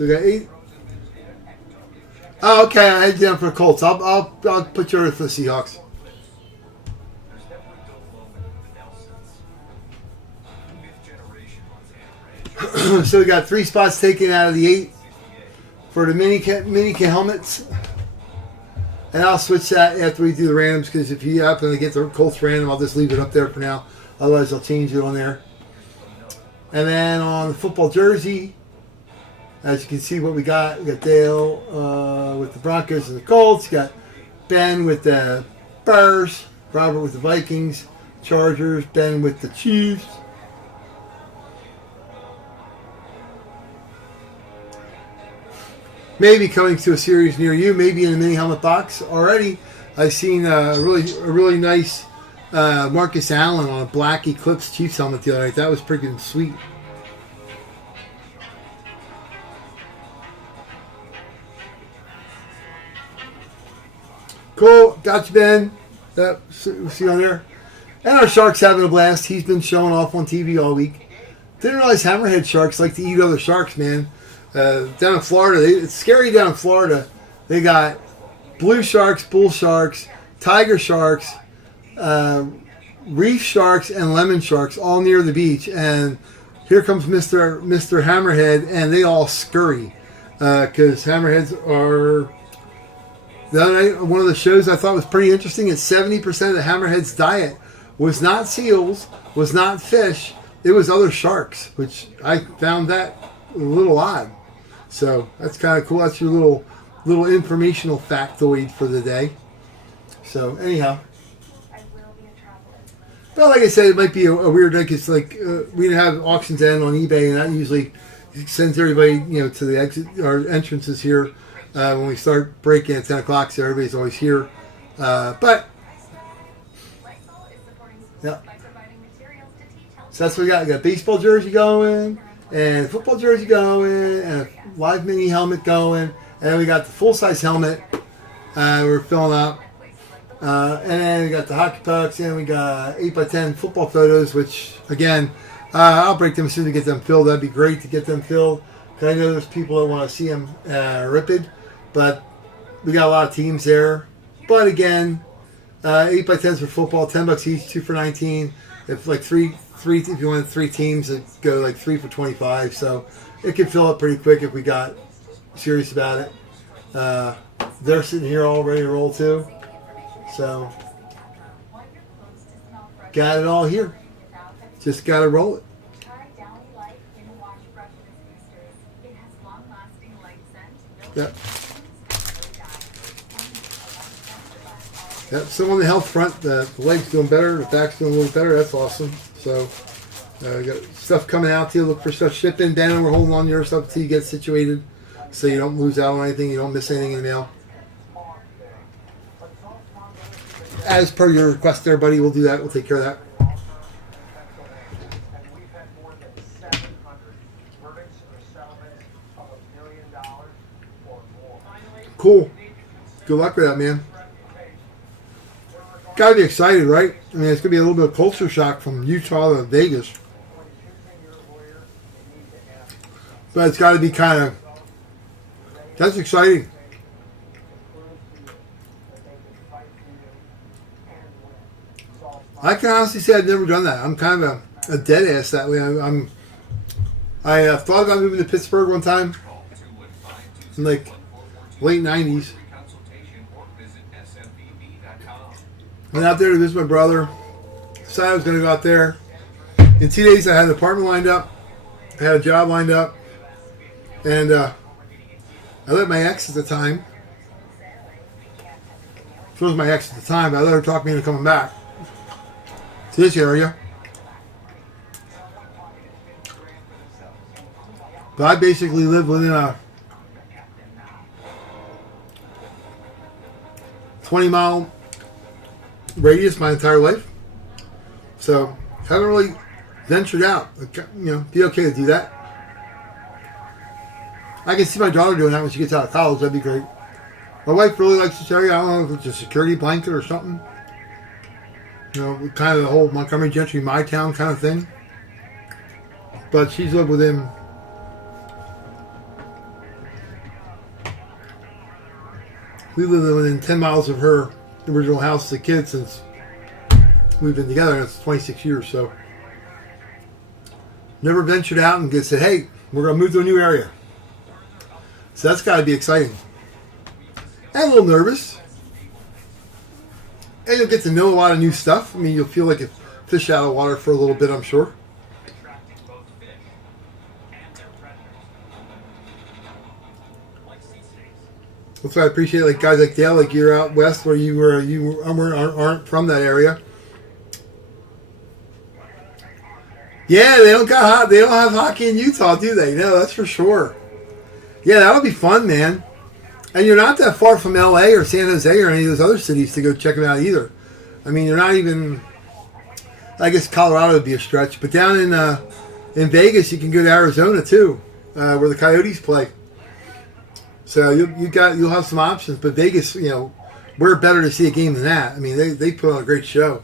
we got 8. Oh, okay. I had you down for the Colts. I'll put you over for the Seahawks. So we got 3 spots taken out of the 8 for the mini helmets, and I'll switch that after we do the randoms, because if you happen to get the Colts random, I'll just leave it up there for now. Otherwise, I'll change it on there. And then on the football jersey, as you can see what we got Dale with the Broncos and the Colts. You got Ben with the Bears, Robert with the Vikings, Chargers, Ben with the Chiefs. Maybe coming to a series near you, maybe in the mini helmet box already. I've seen a really nice Marcus Allen on a black Eclipse Chiefs helmet the other night. That was pretty sweet. Cool, got you, Ben. That see on there. And our Shark's having a blast. He's been showing off on TV all week. Didn't realize hammerhead sharks like to eat other sharks, man. Down in Florida, it's scary down in Florida. They got blue sharks, bull sharks, tiger sharks, reef sharks, and lemon sharks all near the beach. And here comes Mr. Hammerhead, and they all scurry because hammerheads are. The other night, one of the shows I thought was pretty interesting is 70% of the hammerhead's diet was not seals, was not fish, it was other sharks, which I found that a little odd. So that's kind of cool. That's your little informational factoid for the day. So anyhow, but like I said, it might be a weird day because like we didn't have auctions end on eBay, and that usually sends everybody to the exit or entrances here. When we start breaking at 10 o'clock, so everybody's always here. But, yeah. So that's what we got. We got baseball jersey going, and football jersey going, and a live mini helmet going, and then we got the full-size helmet we're filling up. And then we got the hockey pucks, and we got 8x10 football photos, which, again, I'll break them as soon as we get them filled. That'd be great to get them filled, because I know there's people that want to see them ripped. But we got a lot of teams there. But again, 8x10s for football, $10 each, 2 for $19. If like three, if you want 3 teams, it go like 3 for $25. So it can fill up pretty quick if we got serious about it. They're sitting here all ready to roll too. So got it all here. Just got to roll it. Yep. Yep. So on the health front, the leg's doing better, the back's doing a little better. That's awesome. So we got stuff coming out to you. Look for stuff shipping. Dan, we're holding on to your stuff until you get situated, so you don't lose out on anything. You don't miss anything in the mail. As per your request, there, buddy. We'll do that. We'll take care of that. Cool. Good luck with that, man. Gotta be excited, right? I mean, it's gonna be a little bit of culture shock from Utah to Vegas, but it's got to be kind of. That's exciting. I can honestly say I've never done that. I'm kind of a dead ass that way. I thought about moving to Pittsburgh one time in like late 90s. Went out there to visit my brother. Decided I was going to go out there. In 2 days, I had an apartment lined up. I had a job lined up. And I let my ex at the time. She was my ex at the time, but I let her talk me into coming back to this area. But I basically lived within a 20-mile radius my entire life. So haven't really ventured out. Be okay to do that. I can see my daughter doing that when she gets out of college. That'd be great. My wife really likes this area. I don't know if it's a security blanket or something. Kind of the whole Montgomery Gentry, my town kind of thing. But she's lived within we lived within 10 miles of her original house as a kid since we've been together. And it's 26 years, so never ventured out and said, hey, we're going to move to a new area. So that's got to be exciting. And a little nervous. And you'll get to know a lot of new stuff. I mean, you'll feel like a fish out of water for a little bit, I'm sure. That's why I appreciate like guys like Dale, like you're out west where you aren't from that area. Yeah, they don't have hockey in Utah, do they? No, that's for sure. Yeah, that'll be fun, man. And you're not that far from LA or San Jose or any of those other cities to go check them out either. I mean, you're not even. I guess Colorado would be a stretch, but down in Vegas, you can go to Arizona too, where the Coyotes play. So you'll have some options, but Vegas, we're better to see a game than that. I mean, they put on a great show.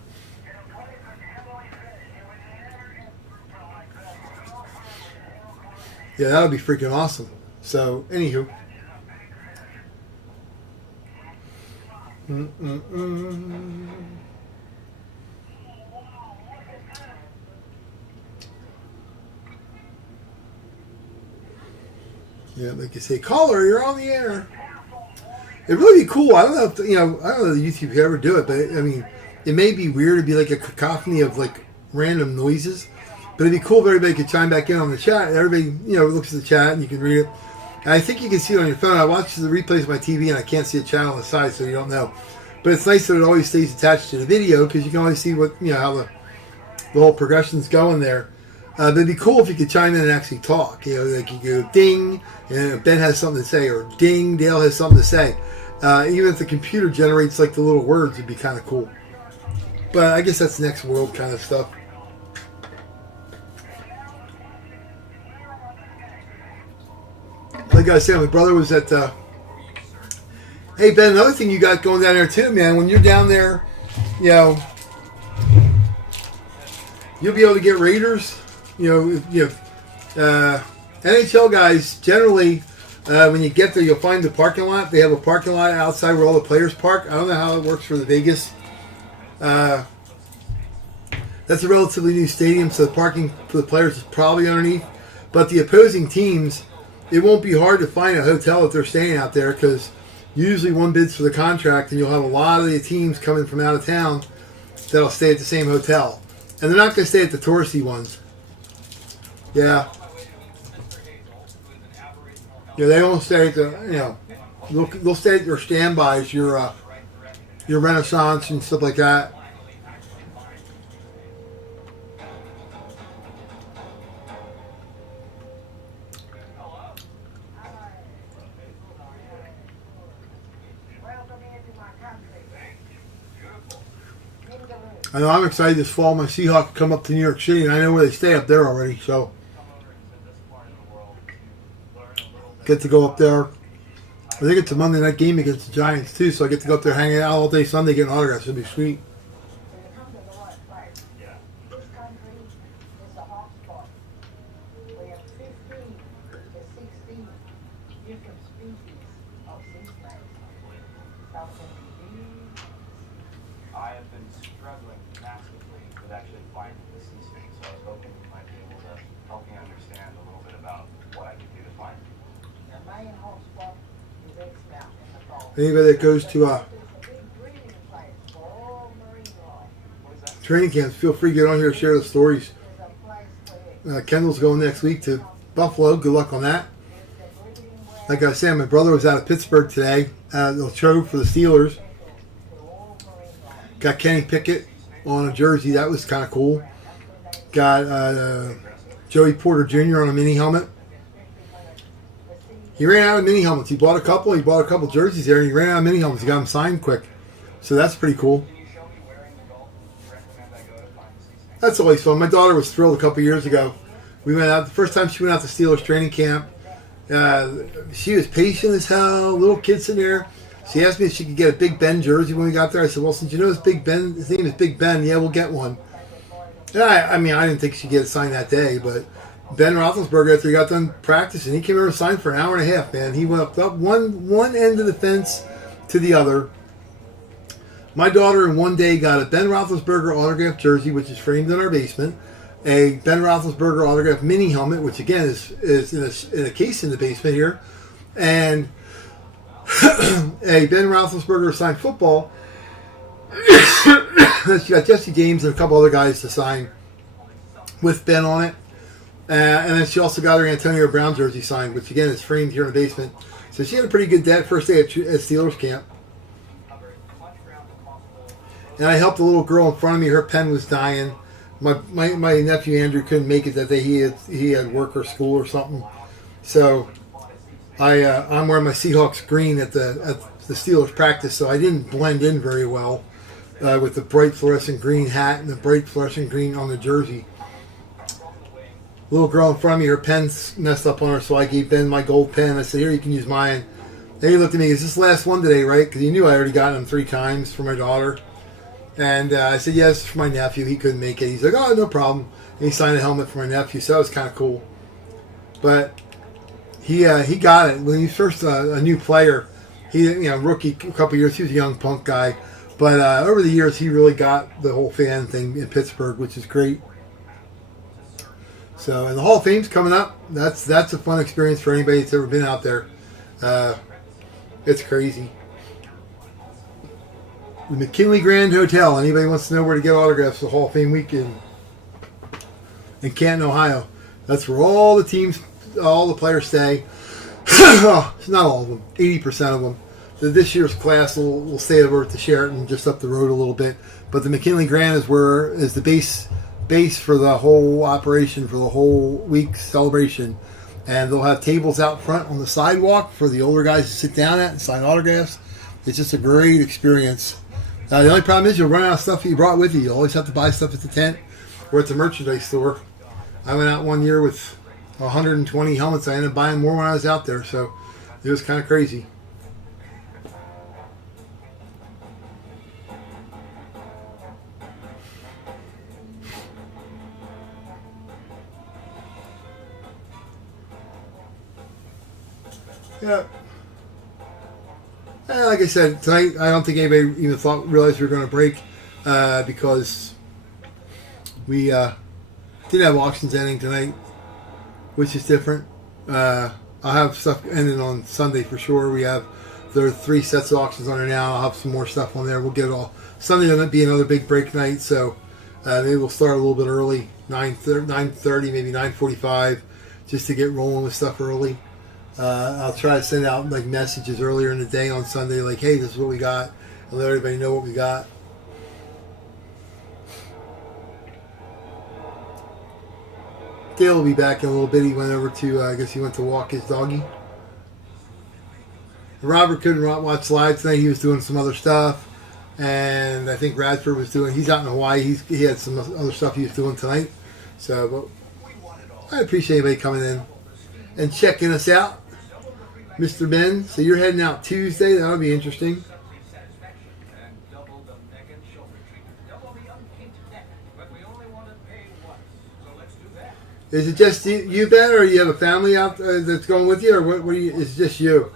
Yeah, that would be freaking awesome. So, anywho. Yeah, like you say, caller, you're on the air. It'd really be cool. I don't know if I don't know if YouTube could ever do it, but I mean, it may be weird to be like a cacophony of like random noises. But it'd be cool if everybody could chime back in on the chat. Everybody, looks at the chat and you can read it. And I think you can see it on your phone. I watch the replays of my TV and I can't see a channel on the side, so you don't know. But it's nice that it always stays attached to the video because you can always see what how the whole progression's going there. But it'd be cool if you could chime in and actually talk. Like you go ding, and Ben has something to say, or ding, Dale has something to say. Even if the computer generates like the little words, it'd be kind of cool. But I guess that's next world kind of stuff. Like I said, my brother was at. Hey Ben, another thing you got going down there too, man. When you're down there, you'll be able to get Raiders. NHL guys generally, when you get there, you'll find the parking lot. They have a parking lot outside where all the players park. I don't know how it works for the Vegas. That's a relatively new stadium, so the parking for the players is probably underneath. But the opposing teams, it won't be hard to find a hotel if they're staying out there because usually one bids for the contract, and you'll have a lot of the teams coming from out of town that'll stay at the same hotel. And they're not going to stay at the touristy ones. Yeah. Yeah, they won't stay at the, they'll stay at your standbys, your Renaissance and stuff like that. I know I'm excited this fall. My Seahawks come up to New York City, and I know where they stay up there already. So get to go up there. I think it's a Monday night game against the Giants too, so I get to go up there, hanging out all day Sunday, getting autographs. It'll be sweet. Anybody that goes to training camps, feel free to get on here and share the stories. Kendall's going next week to Buffalo. Good luck on that. Like I said, my brother was out of Pittsburgh today at the show for the Steelers. Got Kenny Pickett on a jersey. That was kind of cool. Got Joey Porter Jr. on a mini helmet. He ran out of mini helmets. He bought a couple. He bought a couple jerseys there, and he ran out of mini helmets. He got them signed quick. So that's pretty cool. That's always fun. My daughter was thrilled a couple years ago. We went out. The first time she went out to Steelers training camp, she was patient as hell. Little kid sitting there. She asked me if she could get a Big Ben jersey when we got there. I said, well, since you know it's Big Ben, his name is Big Ben, yeah, we'll get one. And I mean, I didn't think she'd get it signed that day, but Ben Roethlisberger, after he got done practicing, he came over and signed for an hour and a half, man. He went up one end of the fence to the other. My daughter in one day got a Ben Roethlisberger autographed jersey, which is framed in our basement, a Ben Roethlisberger autographed mini helmet, which again is in a case in the basement here, and a Ben Roethlisberger signed football. She got Jesse James and a couple other guys to sign with Ben on it. And then she also got her Antonio Brown jersey signed, which again is framed here in the basement. So she had a pretty good first day at Steelers camp. And I helped a little girl in front of me. Her pen was dying. My nephew Andrew couldn't make it that day. He had work or school or something. So I'm wearing my Seahawks green at the Steelers practice, so I didn't blend in very well with the bright fluorescent green hat and the bright fluorescent green on the jersey. Little girl in front of me, her pen's messed up on her, so I gave Ben my gold pen. I said, here, you can use mine. Then he looked at me, is this the last one today, right? Because he knew I already got him 3 times for my daughter. And I said, yes, for my nephew. He couldn't make it. He's like, oh, no problem. And he signed a helmet for my nephew, so that was kind of cool. But he got it. When he was first a new player, rookie, a couple years, he was a young punk guy. But over the years, he really got the whole fan thing in Pittsburgh, which is great. So, and the Hall of Fame's coming up. That's a fun experience for anybody that's ever been out there. It's crazy. The McKinley Grand Hotel. Anybody wants to know where to get autographs for the Hall of Fame weekend in Canton, Ohio? That's where all the teams, all the players stay. Not all of them, 80% of them. So this year's class will stay over at the Sheraton, just up the road a little bit. But the McKinley Grand is the base for the whole operation, for the whole week celebration. And they'll have tables out front on the sidewalk for the older guys to sit down at and sign autographs. It's just a great experience. The only problem is you'll run out of stuff you brought with you. You always have to buy stuff at the tent or at the merchandise store. I went out one year with 120 helmets. I ended up buying more when I was out there, so it was kind of crazy. Yeah. Like I said, tonight I don't think anybody even realized we were going to break because we didn't have auctions ending tonight, which is different. I'll have stuff ending on Sunday for sure. There are 3 sets of auctions on there now. I'll have some more stuff on there. We'll get it all. Sunday will be another big break night, so maybe we'll start a little bit early, 9:30, maybe 9:45, just to get rolling with stuff early. I'll try to send out like messages earlier in the day on Sunday, like, hey, this is what we got, and let everybody know what we got. Dale will be back in a little bit. He went over to, I guess he went to walk his doggy. Robert couldn't watch live tonight. He was doing some other stuff. And I think Radford was he's out in Hawaii. He had some other stuff he was doing tonight. So, but I appreciate anybody coming in and checking us out. Mr. Ben, so you're heading out Tuesday. That'll be interesting. Is it just you, Ben, or you have a family out that's going with you, or what? Is it just you?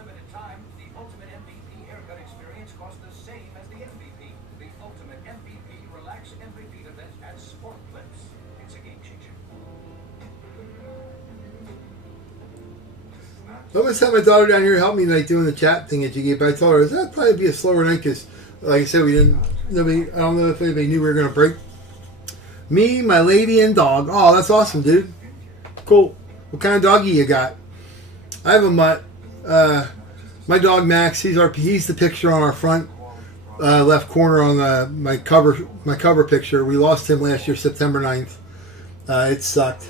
I almost had my daughter down here help me like doing the chat thing that you gave, but I told her that'd probably be a slower night because, like I said, we didn't. Nobody. I don't know if anybody knew we were gonna break. Me, my lady, and dog. Oh, that's awesome, dude. Cool. What kind of doggy you got? I have a mutt. My dog Max. He's the picture on our front left corner on my cover picture. We lost him last year, September 9th. It sucked.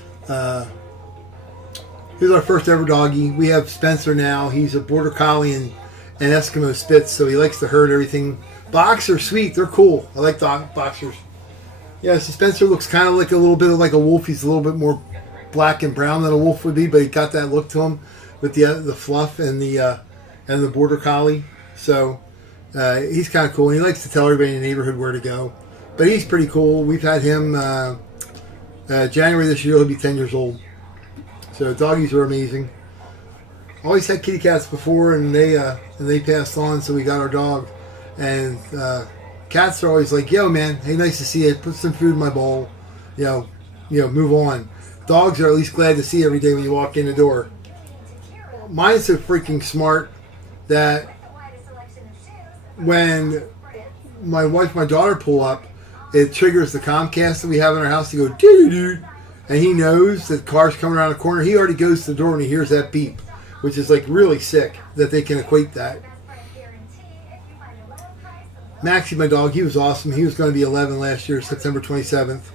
He was our first ever doggy. We have Spencer now. He's a border collie and an Eskimo Spitz, so he likes to herd everything. Boxers, sweet. They're cool. I like boxers. Yeah, so Spencer looks kind of like a little bit of like a wolf. He's a little bit more black and brown than a wolf would be, but he got that look to him with the fluff and the border collie. So he's kind of cool. And he likes to tell everybody in the neighborhood where to go. But he's pretty cool. We've had him January this year. He'll be 10 years old. So doggies are amazing. Always had kitty cats before, and they passed on. So we got our dog. And cats are always like, "Yo, man, hey, nice to see you. Put some food in my bowl. You know, move on." Dogs are at least glad to see you every day when you walk in the door. Mine's so freaking smart that when my wife and my daughter pull up, it triggers the Comcast that we have in our house to go doo-doo-doo. And he knows that the car's coming around the corner. He already goes to the door and he hears that beep, which is like really sick that they can equate that. Maxie, my dog, he was awesome. He was going to be 11 last year, September 27th.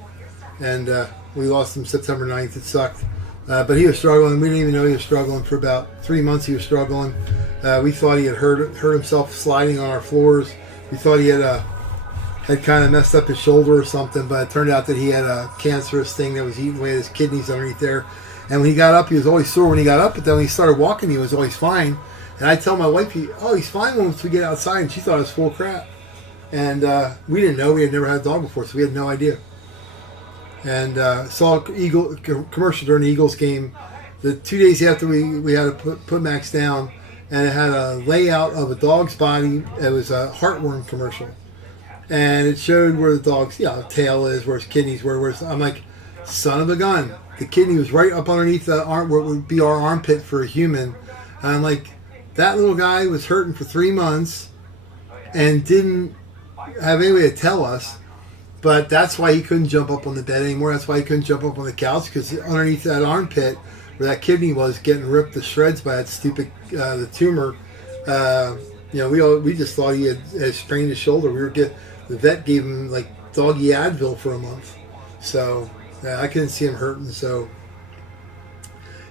And we lost him September 9th. It sucked. But he was struggling. We didn't even know he was struggling. For about 3 months he was struggling. We thought he had hurt himself sliding on our floors. We thought he had kind of messed up his shoulder or something, but it turned out that he had a cancerous thing that was eating away at his kidneys underneath there. And when he got up, he was always sore when he got up, but then when he started walking, he was always fine. And I tell my wife, he's fine once we get outside, and she thought it was full of crap. And we didn't know. We had never had a dog before, so we had no idea. And saw a commercial during the Eagles game. The 2 days after we had to put Max down, and it had a layout of a dog's body. It was a heartworm commercial. And it showed where the dog's tail is, where his kidneys were. I'm like, son of a gun. The kidney was right up underneath the arm, where it would be our armpit for a human. And I'm like, that little guy was hurting for 3 months and didn't have any way to tell us. But that's why he couldn't jump up on the bed anymore. That's why he couldn't jump up on the couch, because underneath that armpit, where that kidney was, getting ripped to shreds by that stupid the tumor. We just thought he had sprained his shoulder. The vet gave him like doggy Advil for a month. So I couldn't see him hurting. So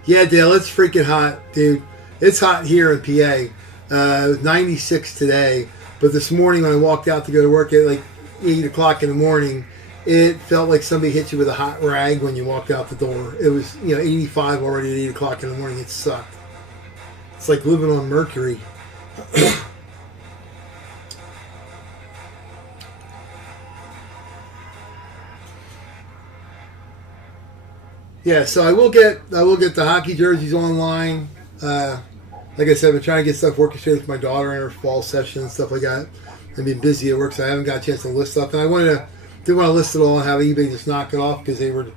yeah, Dale, it's freaking hot, dude. It's hot here in PA. It was 96 today. But this morning when I walked out to go to work at like 8 o'clock in the morning, it felt like somebody hit you with a hot rag when you walked out the door. It was 85 already at 8 o'clock in the morning. It sucked. It's like living on Mercury. Yeah, so I will get the hockey jerseys online. Like I said, I've been trying to get stuff orchestrated with my daughter in her fall session and stuff like that. I've been busy at work, so I haven't got a chance to list stuff. And I didn't want to list it all and have eBay just knock it off, because they were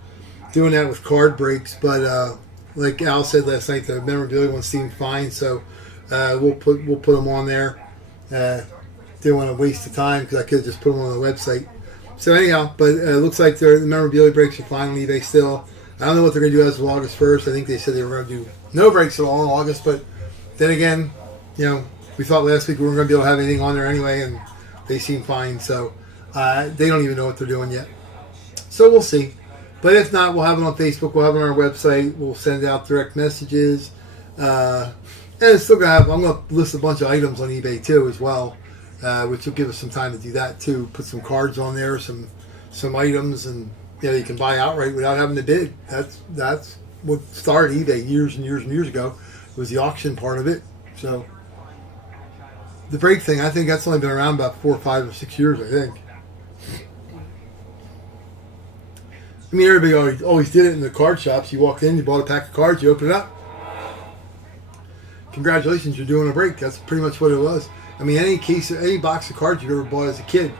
doing that with card breaks. But like Al said last night, the memorabilia ones seemed fine, so we'll put them on there. Didn't want to waste the time, because I could have just put them on the website. So anyhow, but it looks like the memorabilia breaks are fine on eBay still. I don't know what they're going to do as of August 1st. I think they said they were going to do no breaks at all in August. But then again, we thought last week we weren't going to be able to have anything on there anyway, and they seem fine. So they don't even know what they're doing yet. So we'll see. But if not, we'll have it on Facebook. We'll have it on our website. We'll send out direct messages. And it's still going to have, I'm going to list a bunch of items on eBay too as well, which will give us some time to do that too. Put some cards on there, some items, and you can buy outright without having to bid. That's what started eBay years and years and years ago. It was the auction part of it. So the break thing, I think that's only been around about 4 or 5 or 6 years, I think. I mean, everybody always did it in the card shops. You walked in, you bought a pack of cards, you open it up. Congratulations, you're doing a break. That's pretty much what it was. I mean, any box of cards you ever bought as a kid,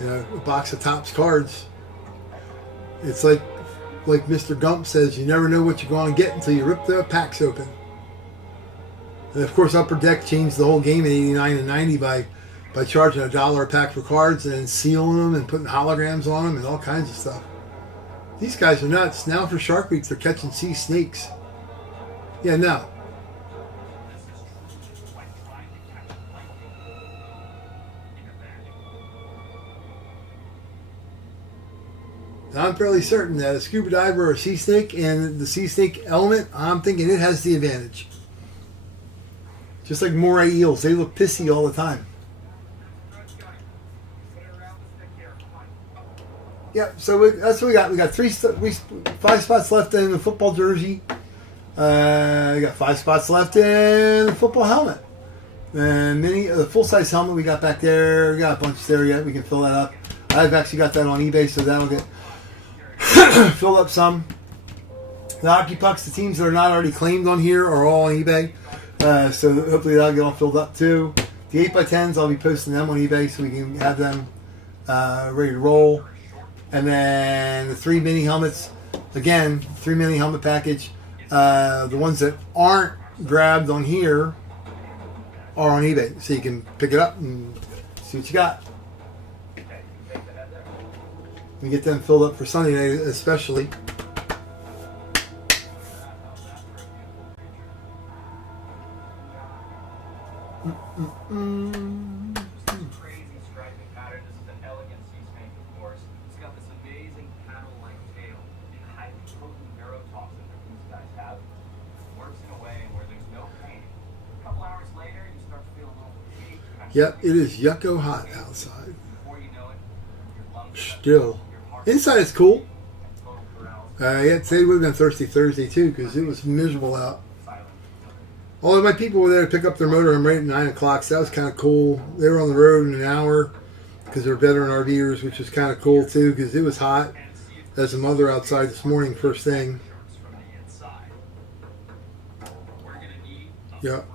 a box of Topps cards, it's like Mr. Gump says, you never know what you're going to get until you rip the packs open. And of course, Upper Deck changed the whole game in '89 and '90 by charging $1 a pack for cards and then sealing them and putting holograms on them and all kinds of stuff. These guys are nuts. Now for Shark Week, they're catching sea snakes. Yeah, no. And I'm fairly certain that a scuba diver or a sea snake and the sea snake element, I'm thinking it has the advantage. Just like moray eels, they look pissy all the time. Yep, so that's what we got. We got 5 spots left in the football jersey. We got 5 spots left in the football helmet. And the full-size helmet we got back there. We got a bunch there yet. We can fill that up. I've actually got that on eBay, so that'll get filled up some. The hockey pucks, the teams that are not already claimed on here are all on eBay. So hopefully that'll get all filled up too. The 8x10s, I'll be posting them on eBay so we can have them ready to roll. And then the 3 mini helmets, again, 3 mini helmet package. The ones that aren't grabbed on here are on eBay, so you can pick it up and see what you got. We get them filled up for Sunday night, especially. Yep, it is yucko hot outside. Still. Inside it's cool. Yeah, today would have been Thirsty Thursday too because it was miserable out. All of my people were there to pick up their motorhome right at 9 o'clock, so that was kind of cool. They were on the road in an hour because they're veteran RVers, which was kind of cool too because it was hot. As a mother outside this morning, first thing. Yep.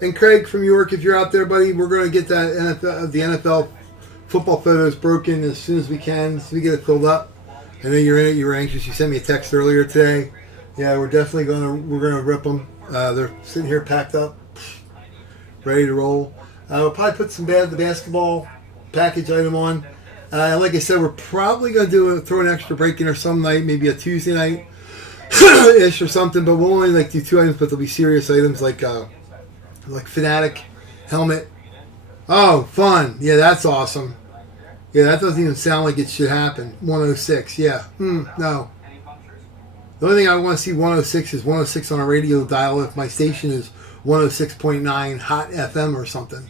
And Craig from York, if you're out there, buddy, we're going to get that the NFL football photos broken as soon as we can, so we get it filled up. I know you're in it. You were anxious. You sent me a text earlier today. Yeah, we're definitely going to rip them. They're sitting here packed up, ready to roll. We'll probably put the basketball package item on. Like I said, we're probably going to throw an extra break in there some night, maybe a Tuesday night ish or something. But we'll only do 2 items, but they'll be serious items like Fanatic helmet. Oh, fun! Yeah, that's awesome. Yeah, that doesn't even sound like it should happen. 106. Yeah. No. The only thing I want to see 106 is 106 on a radio dial if my station is 106.9 Hot FM or something.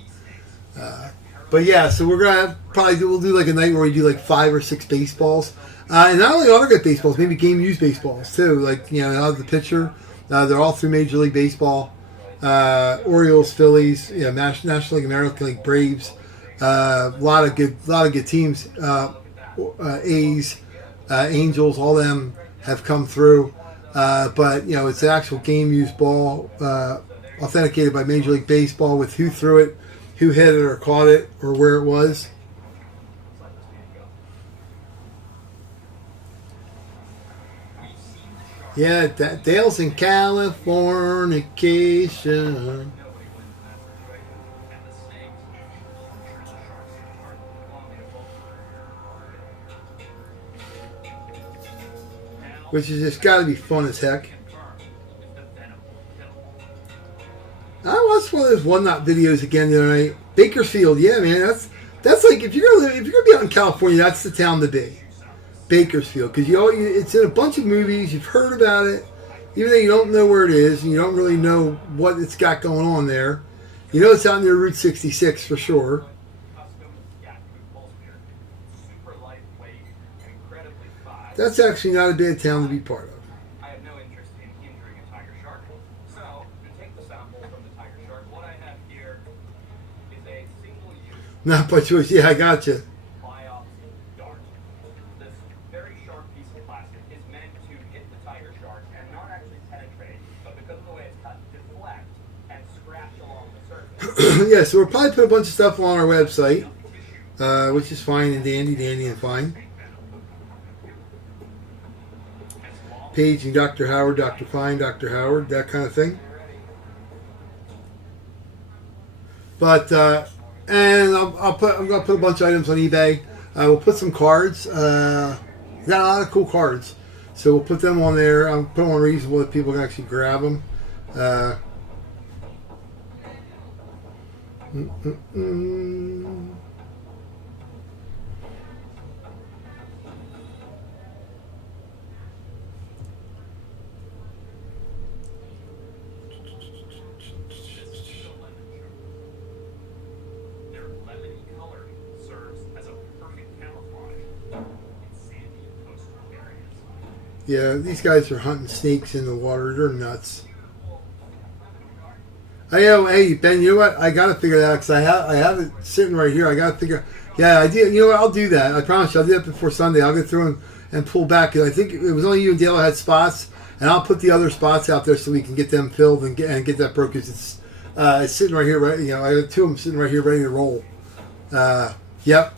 But yeah, so we're gonna we'll do like a night where we do like 5 or 6 baseballs, and not only autograph baseballs, maybe game used baseballs too. Like out of the pitcher, they're all through Major League Baseball. Orioles, Phillies, National League, American League, Braves. A lot of good teams. A's, Angels, all of them have come through. But it's an actual game used ball, authenticated by Major League Baseball with who threw it, who hit it or caught it, or where it was. Yeah, Dale's in Californication. Which is just got to be fun as heck. I watched one of those One Knot videos again the other night. Bakersfield, yeah, man, that's like if you're gonna be out in California, that's the town to be. Bakersfield, because it's in a bunch of movies. You've heard about it, even though you don't know where it is, and you don't really know what it's got going on there. You know it's out near Route 66 for sure. That's actually not a bad town to be part of. I have no interest in injuring a tiger shark, so to take the sample from the tiger shark, what I have here is a single-use. Not by choice. Yeah, I gotcha. Yeah, so we'll probably put a bunch of stuff on our website, which is fine and dandy and fine. Paging Dr. Howard, Dr. Fine, Dr. Howard, that kind of thing. But and I'm gonna put a bunch of items on eBay. We'll put some cards. We got a lot of cool cards, so we'll put them on there. I'll put them on reasonable that people can actually grab them. Their lemony color serves as a perfect camouflage in sandy and coastal areas. Yeah, these guys are hunting snakes in the water. They're nuts. I know, hey Ben, you know what? I gotta figure that out because I have it sitting right here. I gotta figure. Yeah, I did. You know what? I'll do that. I promise you. I'll do that before Sunday. I'll get through and pull back. I think it was only you and Dale had spots, and I'll put the other spots out there so we can get them filled and get that broke. Because it's sitting right here. Right, you know, I have two of them sitting right here, ready to roll. Yep.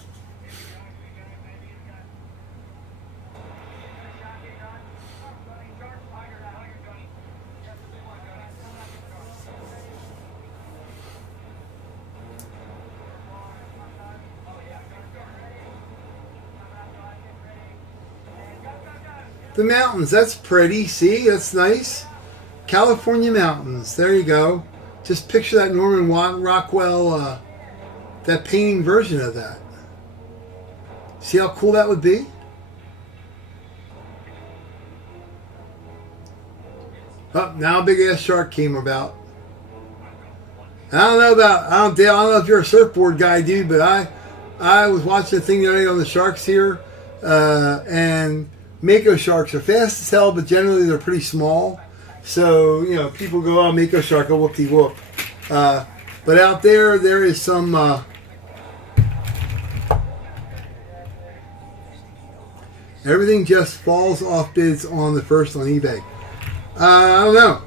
The mountains, that's pretty. See, that's nice. California mountains. There you go. Just picture that Norman Rockwell, that painting version of that. See how cool that would be? Oh, now a big ass shark came about. I don't know if you're a surfboard guy, dude, but I was watching a thing the other day on the sharks here, and Mako sharks are fast as hell, but generally they're pretty small. So, you know, people go, oh, Mako shark, oh, whoop-de-whoop. But out there is some... everything just falls off bids on the first on eBay. I don't know.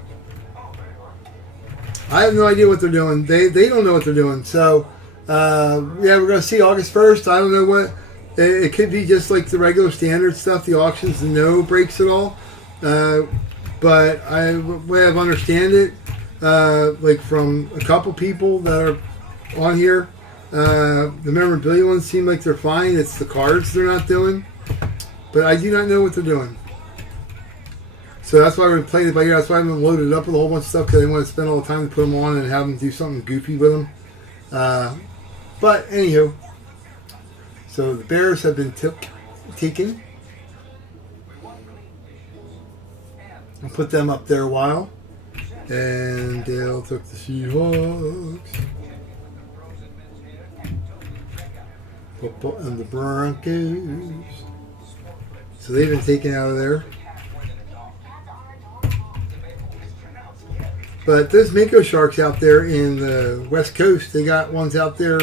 I have no idea what they're doing. They don't know what they're doing. So, yeah, we're going to see August 1st. I don't know what... It could be just like the regular standard stuff, the auctions, no breaks at all. But the way I've understand it, like from a couple people that are on here, the memorabilia ones seem like they're fine. It's the cards they're not doing. But I do not know what they're doing. So that's why we're playing it by ear. That's why I haven't loaded up with a whole bunch of stuff, because I want to spend all the time to put them on and have them do something goofy with them. But anywho. So the Bears have been taken. I'll put them up there a while. And Dale took the Seahawks. Football and the Broncos. So they've been taken out of there. But there's Mako sharks out there in the West Coast. They got ones out there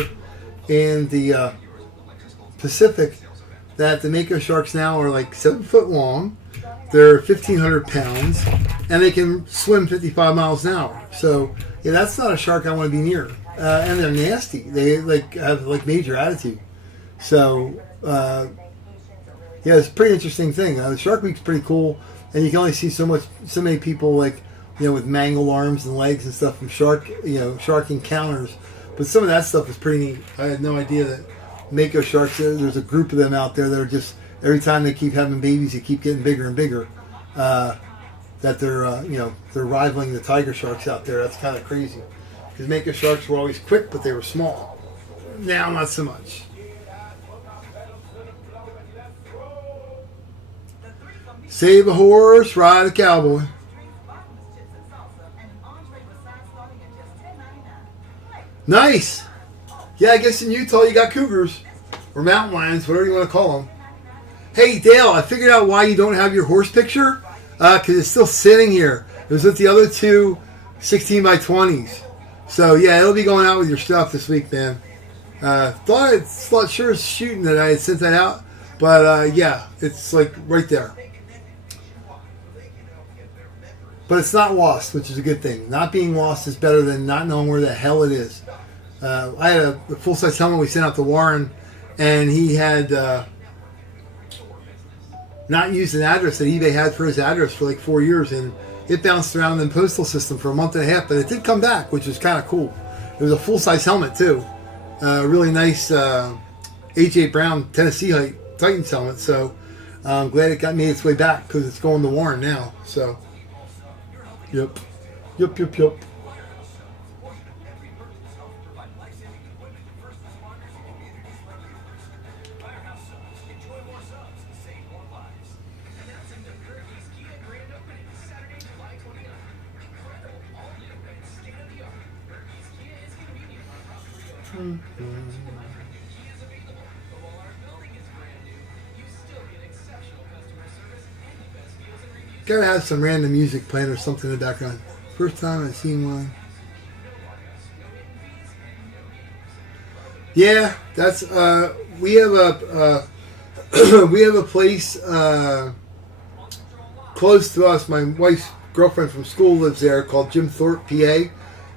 in the Pacific that the Mako sharks now are like 7 foot long. They're 1,500 pounds, and they can swim 55 miles an hour. So yeah, that's not a shark I want to be near. And they're nasty. They have major attitude. So yeah, it's a pretty interesting thing. The Shark Week's pretty cool, and you can only see so many people with mangled arms and legs and stuff from shark encounters. But some of that stuff is pretty neat. I had no idea that Mako sharks, there's a group of them out there that are just, every time they keep having babies, they keep getting bigger and bigger. That they're rivaling the tiger sharks out there. That's kind of crazy. Because Mako sharks were always quick, but they were small. Now, not so much. Save a horse, ride a cowboy. Nice. Yeah, I guess in Utah you got cougars or mountain lions, whatever you want to call them. Hey, Dale, I figured out why you don't have your horse picture. Because it's still sitting here. It was with the other two 16 by 20s. So, yeah, it'll be going out with your stuff this week, man. Thought sure as shooting that I had sent that out. But, yeah, it's like right there. But it's not lost, which is a good thing. Not being lost is better than not knowing where the hell it is. I had a full-size helmet we sent out to Warren, and he had not used an address that eBay had for his address for like 4 years, and it bounced around in the postal system for a month and a half, but it did come back, which is kind of cool. It was a full-size helmet, too. Really nice H.8 Brown Tennessee height Titans helmet, so I'm glad it made its way back because it's going to Warren now. So, yep. Gotta have some random music playing or something in the background. First time I've seen one. Yeah, that's we have a we have a place close to us. My wife's girlfriend from school lives there, called Jim Thorpe, PA.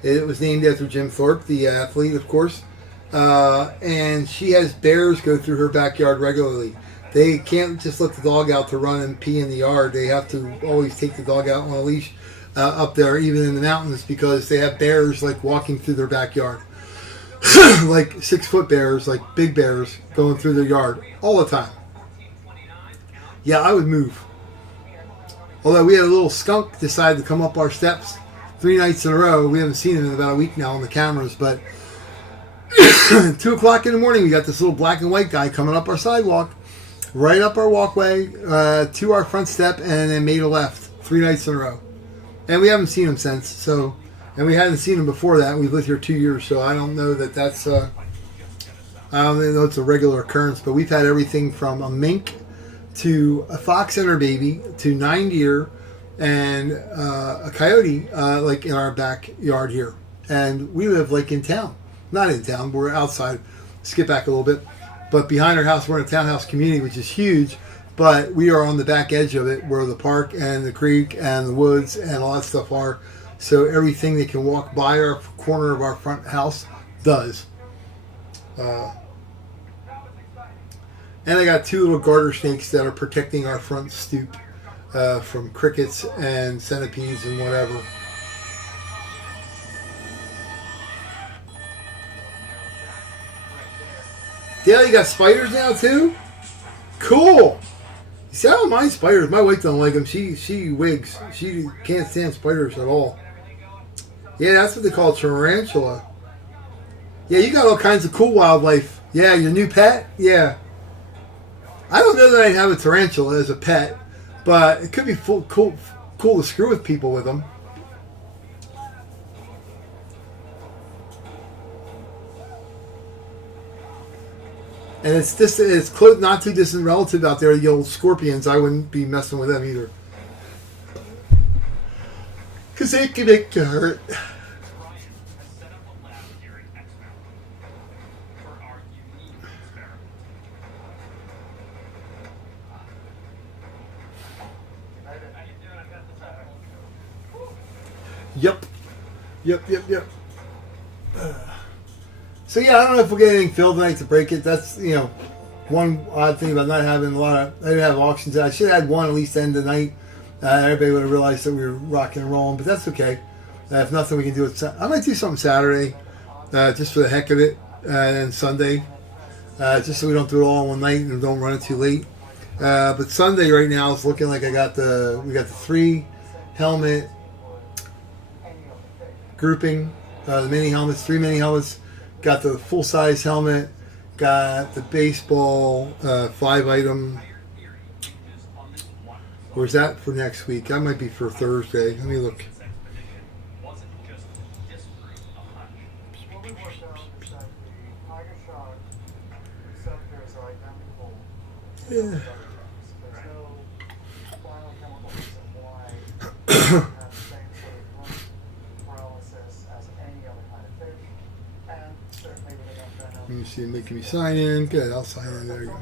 It was named after Jim Thorpe, the athlete, of course. And she has bears go through her backyard regularly. They can't just let the dog out to run and pee in the yard. They have to always take the dog out on a leash up there, even in the mountains, because they have bears like walking through their backyard. Like 6-foot bears, like big bears going through their yard all the time. Yeah, I would move. Although we had a little skunk decide to come up our steps 3 nights in a row. We haven't seen him in about a week now on the cameras, but 2 o'clock in the morning, we got this little black and white guy coming up our sidewalk, right up our walkway to our front step, and then made a left 3 nights in a row. And we haven't seen him since. So, and we hadn't seen him before that. We've lived here 2 years, so I don't know that that's I don't know it's a regular occurrence. But we've had everything from a mink to a fox and her baby to 9 deer and a coyote like in our backyard here. And we live like in town. Not in town, we're outside. Skip back a little bit. But behind our house, we're in a townhouse community, which is huge. But we are on the back edge of it, where the park and the creek and the woods and all that stuff are. So everything that can walk by our corner of our front house does. And I got 2 little garter snakes that are protecting our front stoop from crickets and centipedes and whatever. Yeah, you got spiders now too? Cool. See, I don't mind spiders. My wife don't like them. She wigs. She can't stand spiders at all. Yeah, that's what they call tarantula. Yeah, you got all kinds of cool wildlife. Yeah, your new pet? Yeah. I don't know that I'd have a tarantula as a pet, but it could be cool to screw with people with them. And it's close, not too distant relative out there, the old scorpions. I wouldn't be messing with them either. Because they can make you hurt. Yep. So yeah, I don't know if we'll get anything filled tonight to break it. That's, one odd thing about not having a lot of, I didn't have auctions. I should have had one at least end of the night. Everybody would have realized that we were rocking and rolling, but that's okay. If nothing, we can do it. I might do something Saturday, just for the heck of it, and Sunday, just so we don't do it all in one night and don't run it too late. But Sunday right now is looking like we got the 3 helmet grouping, the mini helmets, 3 mini helmets. Got the full-size helmet, got the baseball 5-item. Or is that for next week? That might be for Thursday. Let me look. Yeah. Let me see, making me sign in. Good, I'll sign in. There you go.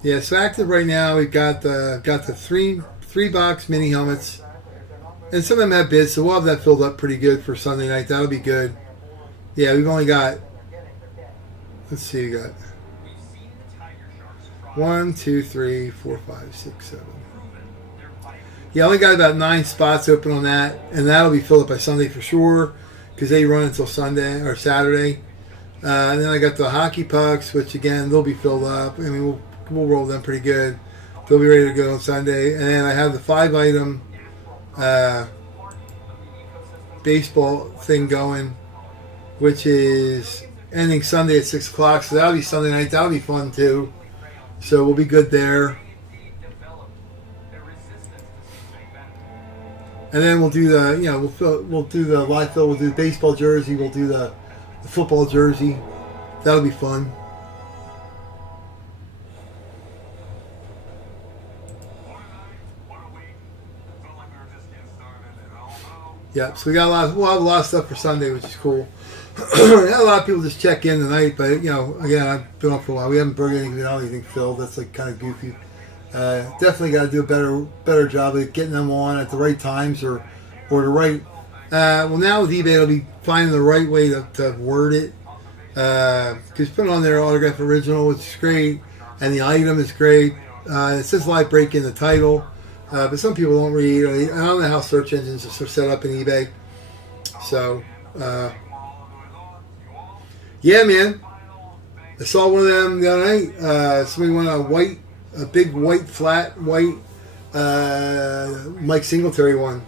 Yeah, so active right now. We've got the three box mini helmets, and some of them have bids, so we'll have that filled up pretty good for Sunday night. That'll be good. Yeah, we've only got. Let's see, we got 1, 2, 3, 4, 5, 6, 7. Yeah, I only got about 9 spots open on that, and that'll be filled up by Sunday for sure, because they run until Sunday or Saturday. And then I got the hockey pucks, which again they'll be filled up. I mean, we'll roll them pretty good. They'll be ready to go on Sunday. And then I have the 5-item baseball thing going, which is ending Sunday at 6 o'clock. So that'll be Sunday night. That'll be fun too. So we'll be good there. And then we'll do the we'll do the live fill. We'll do the baseball jersey. We'll do the football jersey. That'll be fun. Yeah, so we'll have a lot of stuff for Sunday, which is cool. A lot of people just check in tonight, but again, I've been on for a while. We haven't broken anything filled. That's like kind of goofy. Definitely got to do a better job of getting them on at the right times or the right. Well, now with eBay, it'll be finding the right way to word it. Because put on their autograph original, which is great, and the item is great. It says live break in the title, but some people don't read. I don't know how search engines are set up in eBay. So, yeah, man. I saw one of them the other night. Somebody wanted a big white, flat white Mike Singletary one.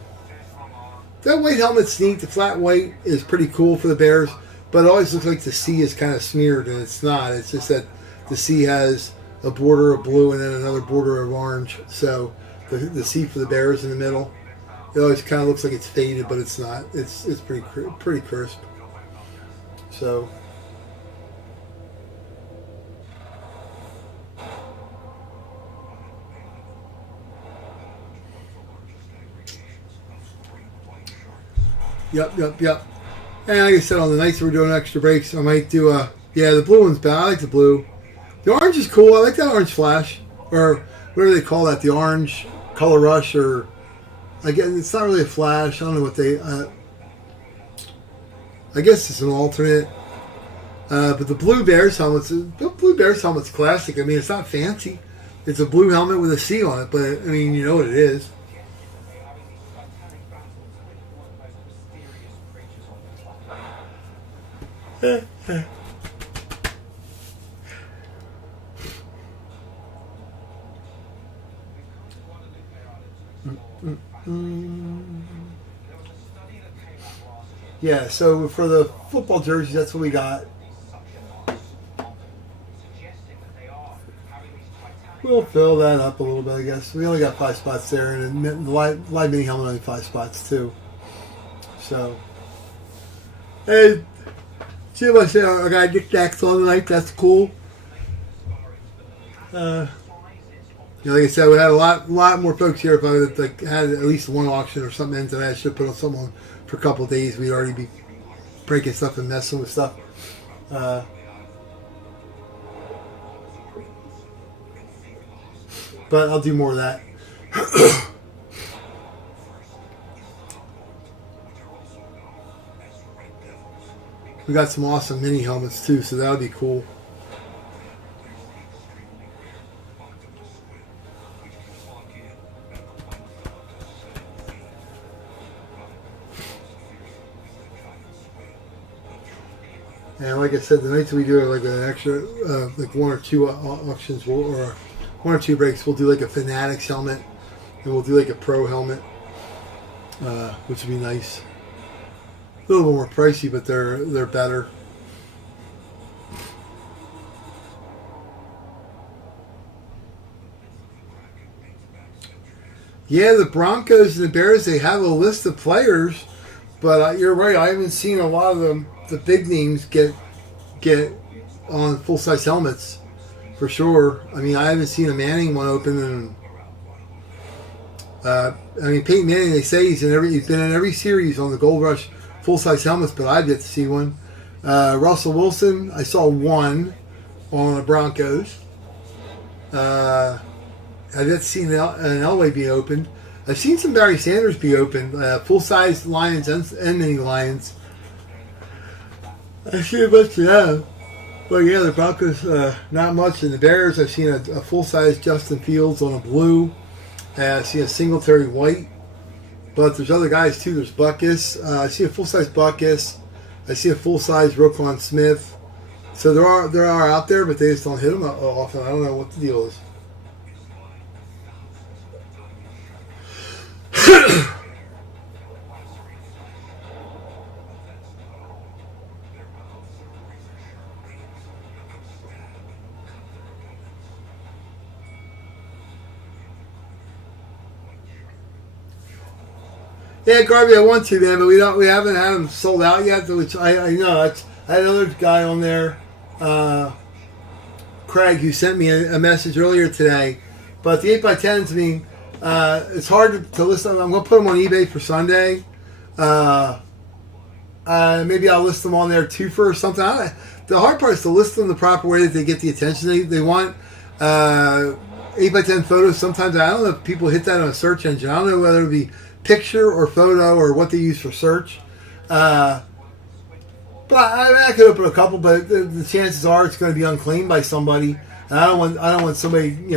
That white helmet's neat. The flat white is pretty cool for the Bears, but it always looks like the C is kind of smeared, and it's not. It's just that the C has a border of blue and then another border of orange. So the C for the Bears in the middle, it always kind of looks like it's faded, but it's not. It's pretty crisp. So. Yep. And like I said, on the nights that we're doing extra breaks, I might do the blue one's bad. I like the blue. The orange is cool. I like that orange flash, or whatever they call that, the orange color rush, or again, it's not really a flash. I don't know what they. I guess it's an alternate. But the blue Bears helmet's classic. I mean, it's not fancy. It's a blue helmet with a C on it, but I mean, you know what it is. Yeah, so for the football jerseys, that's what we got. We'll fill that up a little bit, I guess. We only got 5 spots there, and the live mini helmet only 5 spots too. So, hey, see if I say I got Nick Dax on tonight. That's cool. Like I said, we had a lot more folks here. If I would have had at least one auction or something in today, I should have put on someone for a couple of days. We'd already be breaking stuff and messing with stuff. But I'll do more of that. We got some awesome mini helmets too, so that'll be cool. And like I said, the nights we do it like an extra, like 1 or 2 auctions, or 1 or 2 breaks, we'll do like a Fanatics helmet, and we'll do like a Pro helmet, which would be nice. A little more pricey, but they're better. Yeah, the Broncos and the Bears, they have a list of players, but you're right. I haven't seen a lot of them. The big names get on full-size helmets for sure. I mean, I haven't seen a Manning one open, and I mean, Peyton Manning, they say he's been in every series on the Gold Rush full-size helmets, but I've yet to see one. Russell Wilson, I saw one on the Broncos. I've yet to see an Elway be opened. I've seen some Barry Sanders be opened, full-size Lions and mini Lions. I've seen a bunch of them. But yeah, the Broncos, not much. And the Bears, I've seen a full-size Justin Fields on a blue. I see a Singletary white. But there's other guys too. There's Buckus. I see a full-size Buckus. I see a full-size Roquan Smith. So there are out there, but they just don't hit them often. I don't know what the deal is. Yeah, Garvey, I want to, man, but we haven't had them sold out yet. Which I know. I had another guy on there, Craig, who sent me a message earlier today. But the 8x10s, I mean, it's hard to list them. I'm going to put them on eBay for Sunday. Maybe I'll list them on there too for something. The hard part is to list them the proper way that they get the attention they want. 8x10 photos. Sometimes I don't know if people hit that on a search engine. I don't know whether it be picture or photo or what they use for search. But I could open a couple, but the chances are it's going to be unclaimed by somebody. And I don't want somebody,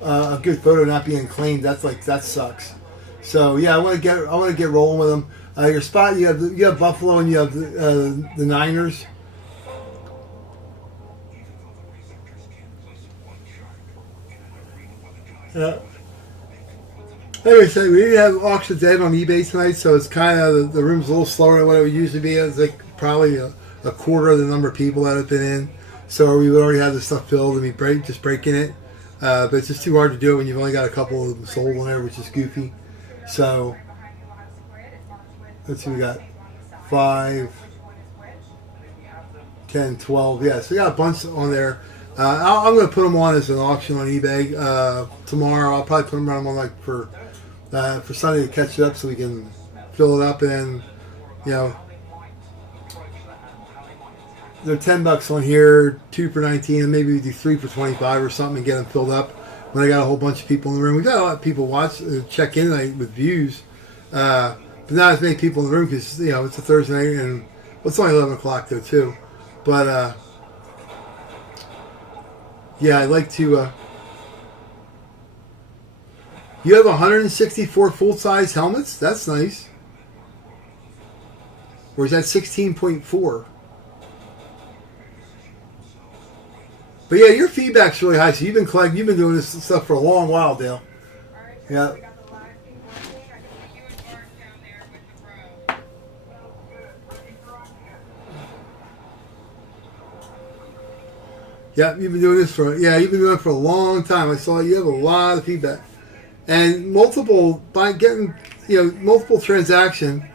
a good photo not being claimed. That sucks. So yeah, I want to get rolling with them. Your spot, you have Buffalo and you have the Niners. Yeah. Anyway, so we didn't have auctions in on eBay tonight, so it's kind of the room's a little slower than what it would usually be. It's like probably a quarter of the number of people that have been in. So we would already have the stuff filled and be just breaking it. But it's just too hard to do it when you've only got a couple of them sold on there, which is goofy. So let's see, we got 5, 10, 12. Yeah, so we got a bunch on there. I'm going to put them on as an auction on eBay tomorrow. I'll probably put them on for Sunday to catch it up so we can fill it up, and then, they're $10 on here, 2 for 19, and maybe we do 3 for 25 or something and get them filled up. When I got a whole bunch of people in the room, we got a lot of people check in with views, but not as many people in the room because it's a Thursday night and it's only 11 o'clock though too. But yeah, I'd like to. You have 164 full-size helmets? That's nice. Or is that 16.4? But yeah, your feedback's really high. So you've been doing this stuff for a long while, Dale. Yeah. Yeah, you've been doing it for a long time. I saw you have a lot of feedback. And multiple transaction.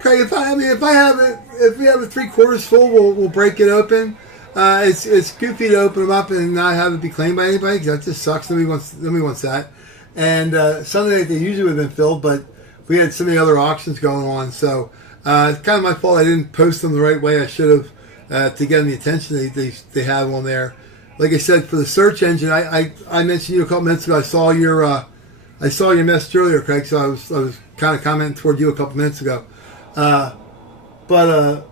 Craig, if we have it 3/4 full, we'll break it open. It's goofy to open them up and not have it be claimed by anybody because that just sucks. Nobody wants that. And Sunday they usually would have been filled, but we had so many other auctions going on, so it's kind of my fault. I didn't post them the right way. I should have to get them the attention they have on there. Like I said, for the search engine, I mentioned you a couple minutes ago. I saw your message earlier, Craig. So I was kind of commenting toward you a couple minutes ago. But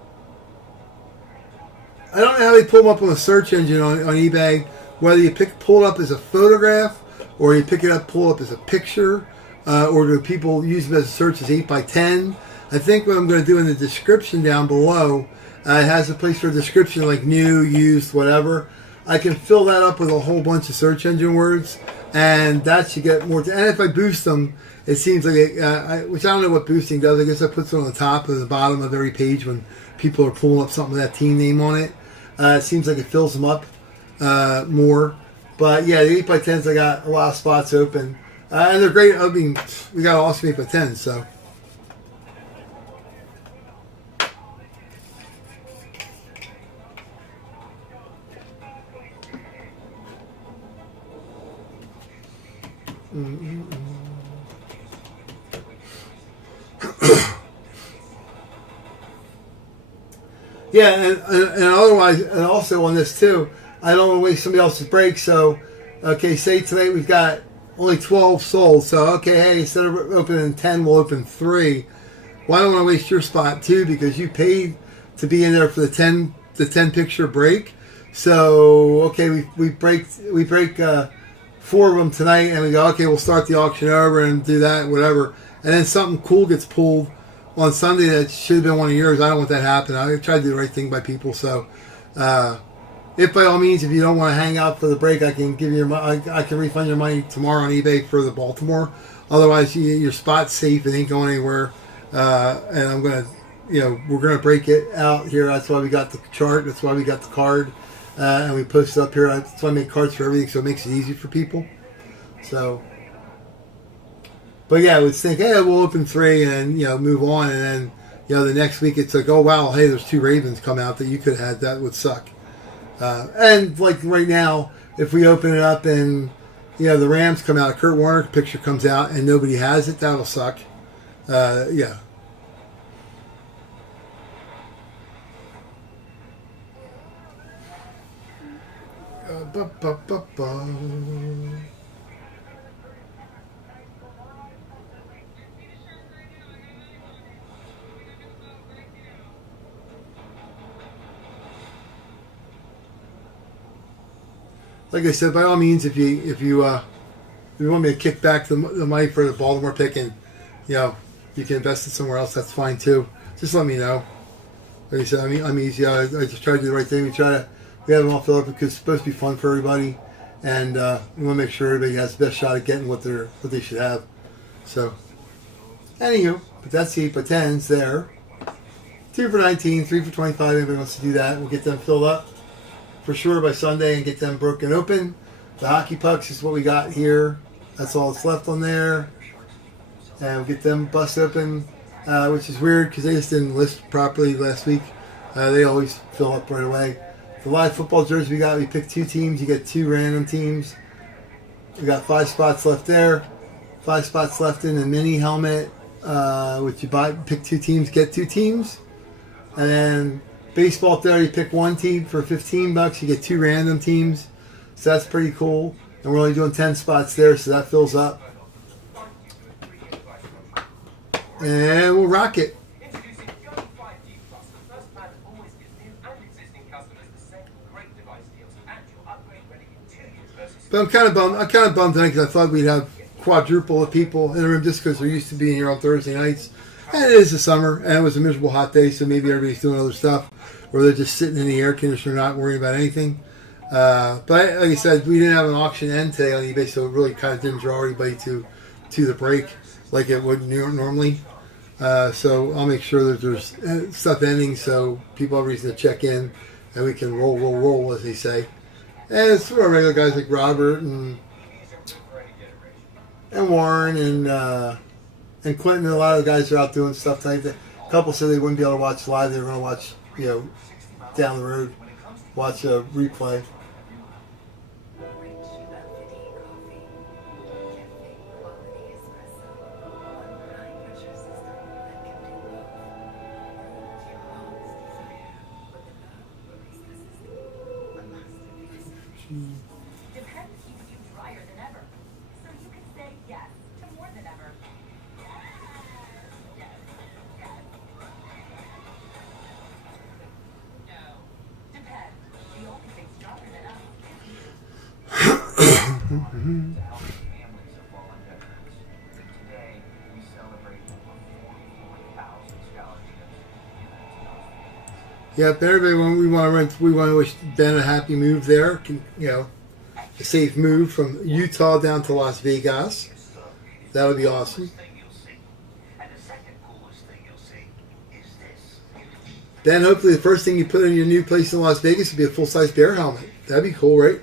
I don't know how they pull them up on the search engine on eBay. Whether you pull it up as a photograph or you pull it up as a picture. Or do people use them as a search as 8x10? I think what I'm going to do in the description down below, it has a place for a description like new, used, whatever. I can fill that up with a whole bunch of search engine words, and that should get more. And if I boost them, it seems like, which I don't know what boosting does. I guess that puts it on the top or the bottom of every page when people are pulling up something with that team name on it. It seems like it fills them up more. But yeah, the 8x10s, I got a lot of spots open. And they're great. I mean, we got awesome 8x10s, so. Yeah, and otherwise, and also on this too, I don't want to waste somebody else's break. So, okay, say tonight we've got only 12 sold. So, okay, hey, instead of opening 10, we'll open 3. Well, I don't want to waste your spot too because you paid to be in there for the 10 picture break. So, okay, we break 4 of them tonight, and we go, okay, we'll start the auction over and do that, whatever. And then something cool gets pulled on Sunday that should have been one of yours. I don't want that to happen. I try to do the right thing by people. So, if by all means, if you don't want to hang out for the break, I can give you I can refund your money tomorrow on eBay for the Baltimore. Otherwise, your spot's safe. It ain't going anywhere. And I'm gonna, we're gonna break it out here. That's why we got the chart. That's why we got the card, and we post it up here. That's why I make cards for everything, so it makes it easy for people. So. But yeah, I would think, hey, we'll open 3 and move on, and then the next week it's like, oh wow, hey, there's 2 Ravens come out that you could have had. That would suck. And like right now, if we open it up and the Rams come out, a Kurt Warner picture comes out, and nobody has it, that'll suck. Yeah. Ba, ba, ba, ba. Like I said, by all means, if you want me to kick back the money for the Baltimore pick and you can invest it somewhere else, that's fine too. Just let me know. Like I said, I'm easy. I just try to do the right thing. We have them all filled up because it's supposed to be fun for everybody, and we want to make sure everybody has the best shot at getting what they should have. So, anywho, but that's the 8x10s there. 2 for 19, 3 for 25. Anybody wants to do that, we'll get them filled up for sure by Sunday and get them broken open. The hockey pucks is what we got here. That's all that's left on there. And we'll get them bust open, which is weird because they just didn't list properly last week. They always fill up right away. The live football jersey we picked 2 teams. You get 2 random teams. We got 5 spots left there. 5 spots left in the mini helmet, which you pick 2 teams, get 2 teams. And then baseball there, you pick 1 team for $15. You get 2 random teams. So that's pretty cool. And we're only doing 10 spots there, so that fills up. And we'll rock it. But I'm kind of bummed tonight because I thought we'd have quadruple of people in the room just because they're used to being here on Thursday nights. And it is the summer, and it was a miserable hot day, so maybe everybody's doing other stuff, or they're just sitting in the air conditioner not worrying about anything. But like I said, we didn't have an auction end today on eBay, so it really kind of didn't draw anybody to the break like it would normally. So I'll make sure that there's stuff ending so people have reason to check in, and we can roll, as they say. And it's for our regular guys like Robert and Warren and Quentin. And a lot of the guys are out doing stuff tonight. A couple said they wouldn't be able to watch live. They were going to watch, down the road, watch a replay. Depends keeps you drier than ever, so you can say yes to more than ever. Yes. No. Depends. The only thing stronger than us is you. Families of fallen veterans. Today, we celebrate over 4,000 scholarships given to those families. Yeah, but everybody, we want to wish Ben a happy move there. A safe move from Utah down to Las Vegas. That would be awesome. Ben, hopefully the first thing you put in your new place in Las Vegas would be a full-size bear helmet. That'd be cool, right?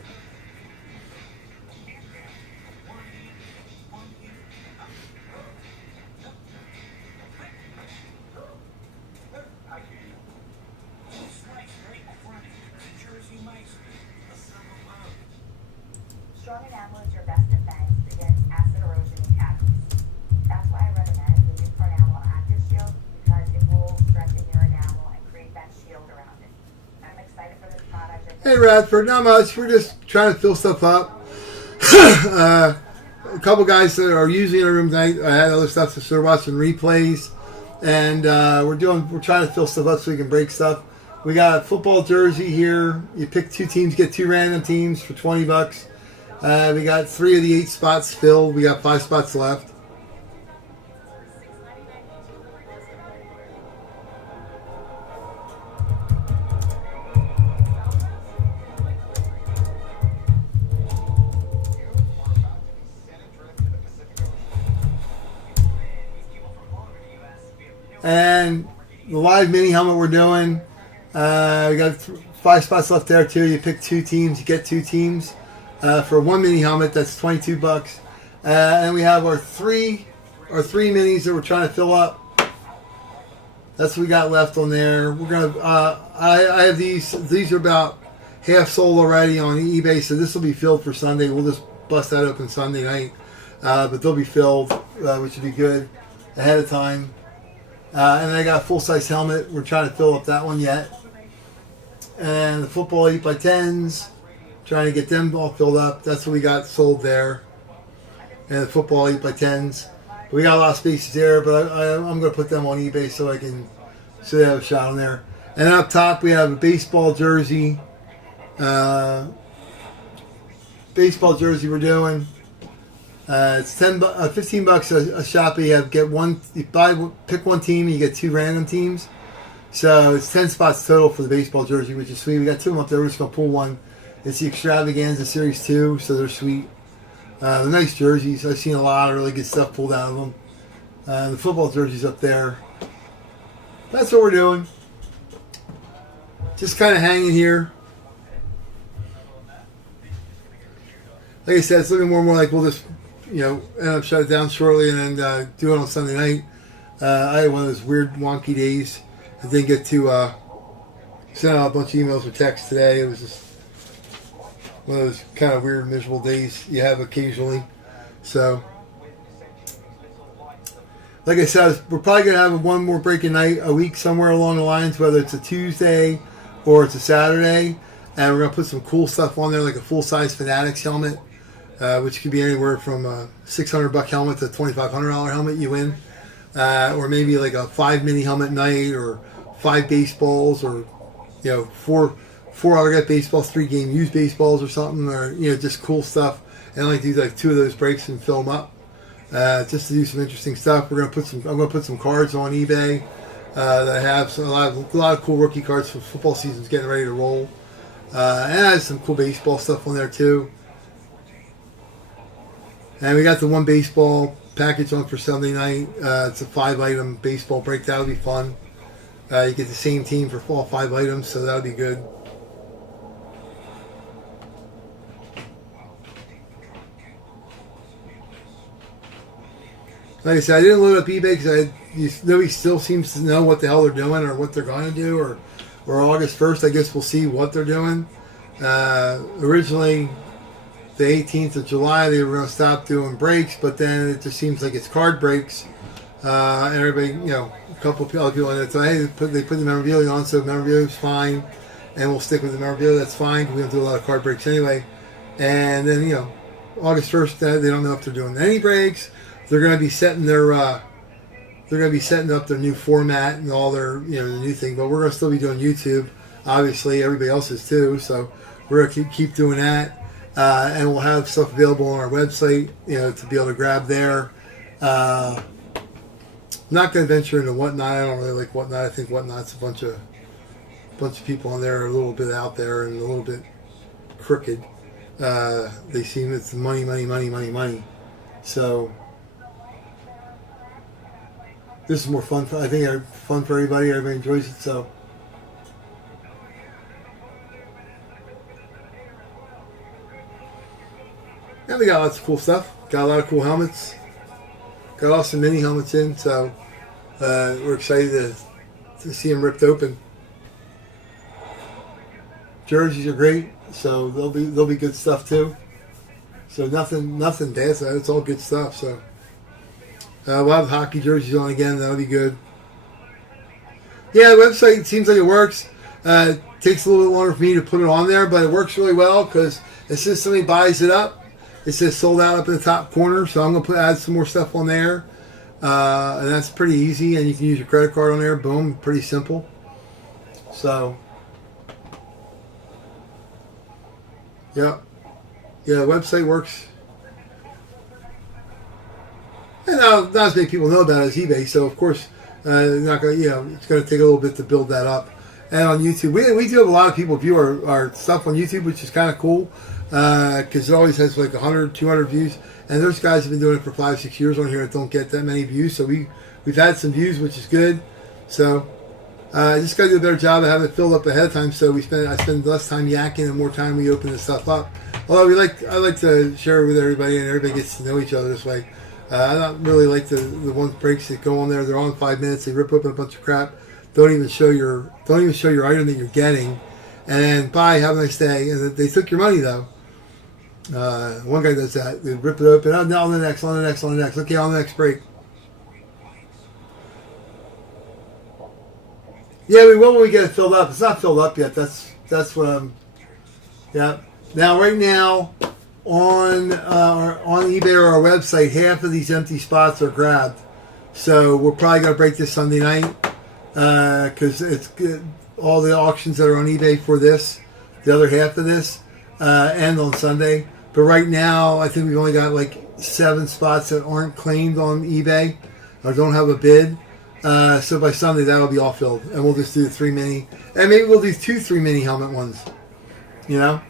Strong enamel is your best defense against acid erosion and cavities. That's why I recommend the new Enamel Active Shield because it will strengthen your enamel and create that shield around it. Hey Radford, not much. We're just trying to fill stuff up. A couple guys that are usually in the room tonight. I had other stuff, so they're watching replays, and we're trying to fill stuff up so we can break stuff. We got a football jersey here. You pick 2 teams, get 2 random teams for $20. We got 3 of the 8 spots filled. We got 5 spots left. And the live mini helmet we're doing, we got 5 spots left there too. You pick 2 teams, you get 2 teams. For 1 mini helmet, that's $22. And we have our three minis that we're trying to fill up. That's what we got left on there. We're gonna. I have these. These are about half sold already on eBay, so this will be filled for Sunday. We'll just bust that open Sunday night, but they'll be filled, which will be good ahead of time. And then I got a full-size helmet. We're trying to fill up that one yet. And the football 8x10s, trying to get them all filled up. That's what we got sold there. And the football 8x10s. We got a lot of spaces there, but I'm going to put them on eBay so they have a shot on there. And then up top we have a baseball jersey. Baseball jersey we're doing. It's $15 a shop. You pick 1 team and you get 2 random teams. So it's 10 spots total for the baseball jersey, which is sweet. We got 2 of them up there. We're just gonna pull one. It's the Extravaganza Series 2, so they're sweet. They're nice jerseys. I've seen a lot of really good stuff pulled out of them. The football jersey's up there. That's what we're doing. Just kind of hanging here. Like I said, it's looking more and more like we'll just, end up shut it down shortly and then do it on Sunday night. I had one of those weird wonky days. I didn't get to send out a bunch of emails or texts today. It was just one of those kind of weird, miserable days you have occasionally. So, like I said, we're probably going to have one more breaking night a week somewhere along the lines, whether it's a Tuesday or it's a Saturday. And we're going to put some cool stuff on there, like a full-size Fanatics helmet, which could be anywhere from a $600 helmet to a $2,500 helmet you win. Or maybe like a 5 mini helmet night, or 5 baseballs, or 4 autograph baseballs, 3 game used baseballs or something, or just cool stuff. And I like to do like 2 of those breaks and fill them up, just to do some interesting stuff. I'm gonna put some cards on eBay that have a lot of cool rookie cards for football season's getting ready to roll. And I have some cool baseball stuff on there too. And we got the 1 baseball package on for Sunday night. It's a 5-item baseball break. That'll be fun. You get the same team for all 5 items, so that'll be good. Like I said, I didn't load up eBay because nobody still seems to know what the hell they're doing or what they're going to do. Or August 1st, I guess we'll see what they're doing. Originally, the 18th of July, they were going to stop doing breaks, but then it just seems like it's card breaks. And everybody, a couple of other people in it, so hey, they put the memorabilia on, so memorabilia is fine, and we'll stick with the memorabilia. That's fine. We don't do a lot of card breaks anyway. And then, August 1st, they don't know if they're doing any breaks. They're going to be setting up their new format and all their, the new thing. But we're going to still be doing YouTube. Obviously, everybody else is too. So we're going to keep doing that. And we'll have stuff available on our website, to be able to grab there. I'm not going to venture into Whatnot. I don't really like Whatnot. I think Whatnot's a bunch of people on there are a little bit out there and a little bit crooked. They seem it's money. So this is more fun. I think it's fun for everybody. Everybody enjoys it. So. And we got lots of cool stuff. Got a lot of cool helmets. Got awesome mini helmets in, so we're excited to see them ripped open. Jerseys are great, so they'll be good stuff too. So nothing bad. So it's all good stuff. So we'll have hockey jerseys on again. That'll be good. Yeah, the website seems like it works. Takes a little bit longer for me to put it on there, but it works really well because as soon as somebody buys it up, it says sold out up in the top corner. So I'm going to add some more stuff on there. And that's pretty easy. And you can use your credit card on there. Boom. Pretty simple. So, yeah. Yeah, the website works. And not as many people know about it as eBay. So, of course, not gonna, it's going to take a little bit to build that up. And on YouTube, we do have a lot of people view our stuff on YouTube, which is kind of cool because it always has like 100, 200 views. And those guys have been doing it for 5, 6 years on here that don't get that many views. So we've had some views, which is good. So just got to do a better job of having it filled up ahead of time. So I spend less time yakking and more time we open this stuff up. Although I like to share it with everybody, and everybody gets to know each other this way. I don't really like the ones breaks that go on there. They're on 5 minutes. They rip open a bunch of crap. Don't even show your item that you're getting, and then bye, have a nice day. And they took your money though. One guy does that. They rip it open. Oh, no, on the next. Okay, on the next break. Yeah, we will when we get it filled up. It's not filled up yet. That's what I'm. Yeah. Now, right now, on eBay or our website, half of these empty spots are grabbed. So we're probably gonna break this Sunday night because it's good. All the auctions that are on eBay for this, the other half of this, end on Sunday. But right now, I think we've only got like 7 spots that aren't claimed on eBay or don't have a bid. So by Sunday, that'll be all filled. And we'll just do the 3 mini. And maybe we'll do 2 3 mini helmet ones. You know?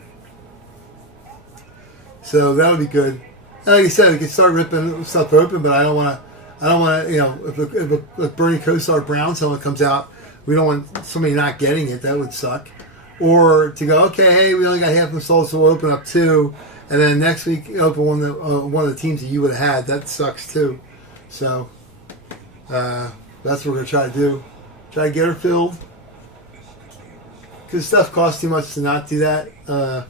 So that'll be good. And like I said, we can start ripping stuff open, but I don't want to, if Bernie Kosar Brown's helmet comes out, we don't want somebody not getting it. That would suck. Or to go, okay, hey, we only got half installed, so we'll open up 2. And then next week, open one of the teams that you would have had. That sucks too. So that's what we're going to try to do. Try to get her filled. Because stuff costs too much to not do that. And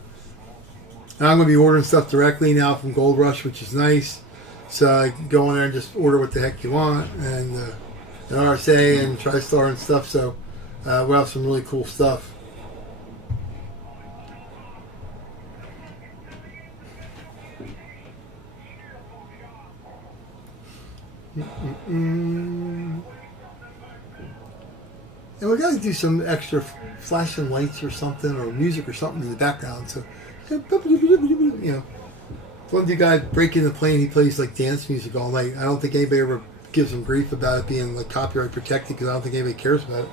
I'm going to be ordering stuff directly now from Gold Rush, which is nice. So I can go in there and just order what the heck you want. And RSA and TriStar and stuff. So we'll have some really cool stuff. And we got to do some extra flashing lights or something, or music or something in the background. So, one guy breaking the plane, he plays like dance music all night. I don't think anybody ever gives him grief about it being like copyright protected because I don't think anybody cares about it.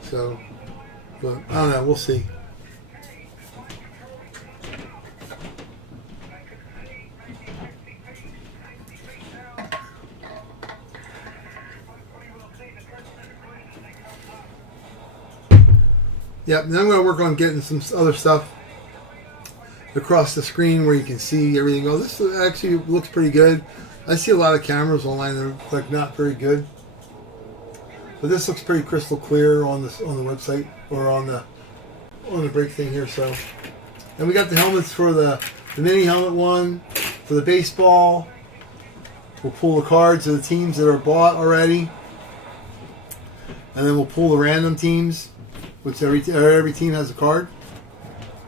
So, but I don't know. We'll see. Yep, then I'm going to work on getting some other stuff across the screen where you can see everything. Oh, this actually looks pretty good. I see a lot of cameras online that are like not very good, but this looks pretty crystal clear on the website or on the break thing here. So, and we got the helmets for the mini helmet one for the baseball. We'll pull the cards of the teams that are bought already, and then we'll pull the random teams. Which every team has a card,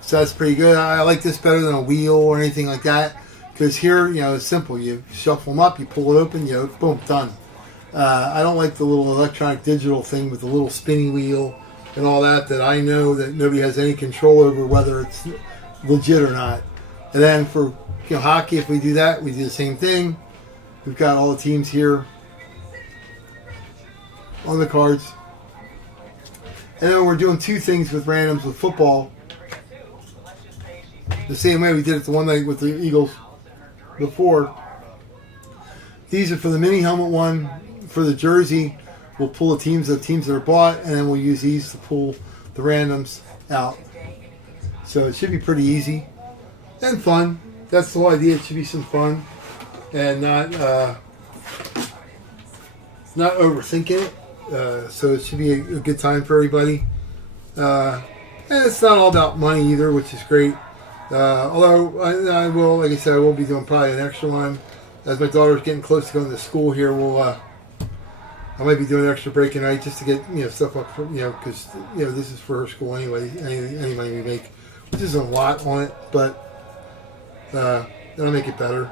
so that's pretty good. I like this better than a wheel or anything like that because here, it's simple. You shuffle them up, you pull it open, boom, done. I don't like the little electronic digital thing with the little spinny wheel and all that. That I know that nobody has any control over whether it's legit or not. And then for hockey, if we do that, we do the same thing. We've got all the teams here on the cards. And then we're doing 2 things with randoms with football. The same way we did it the one night with the Eagles before. These are for the mini helmet one. For the jersey, we'll pull the teams that are bought, and then we'll use these to pull the randoms out. So it should be pretty easy and fun. That's the whole idea. It should be some fun and not overthinking it. So it should be a good time for everybody. And it's not all about money either, which is great. Although I will, like I said, I will be doing probably an extra one. As my daughter's getting close to going to school here, I might be doing an extra break tonight just to get stuff up for because this is for her school anyway. Any money we make, which isn't a lot on it, but that'll make it better.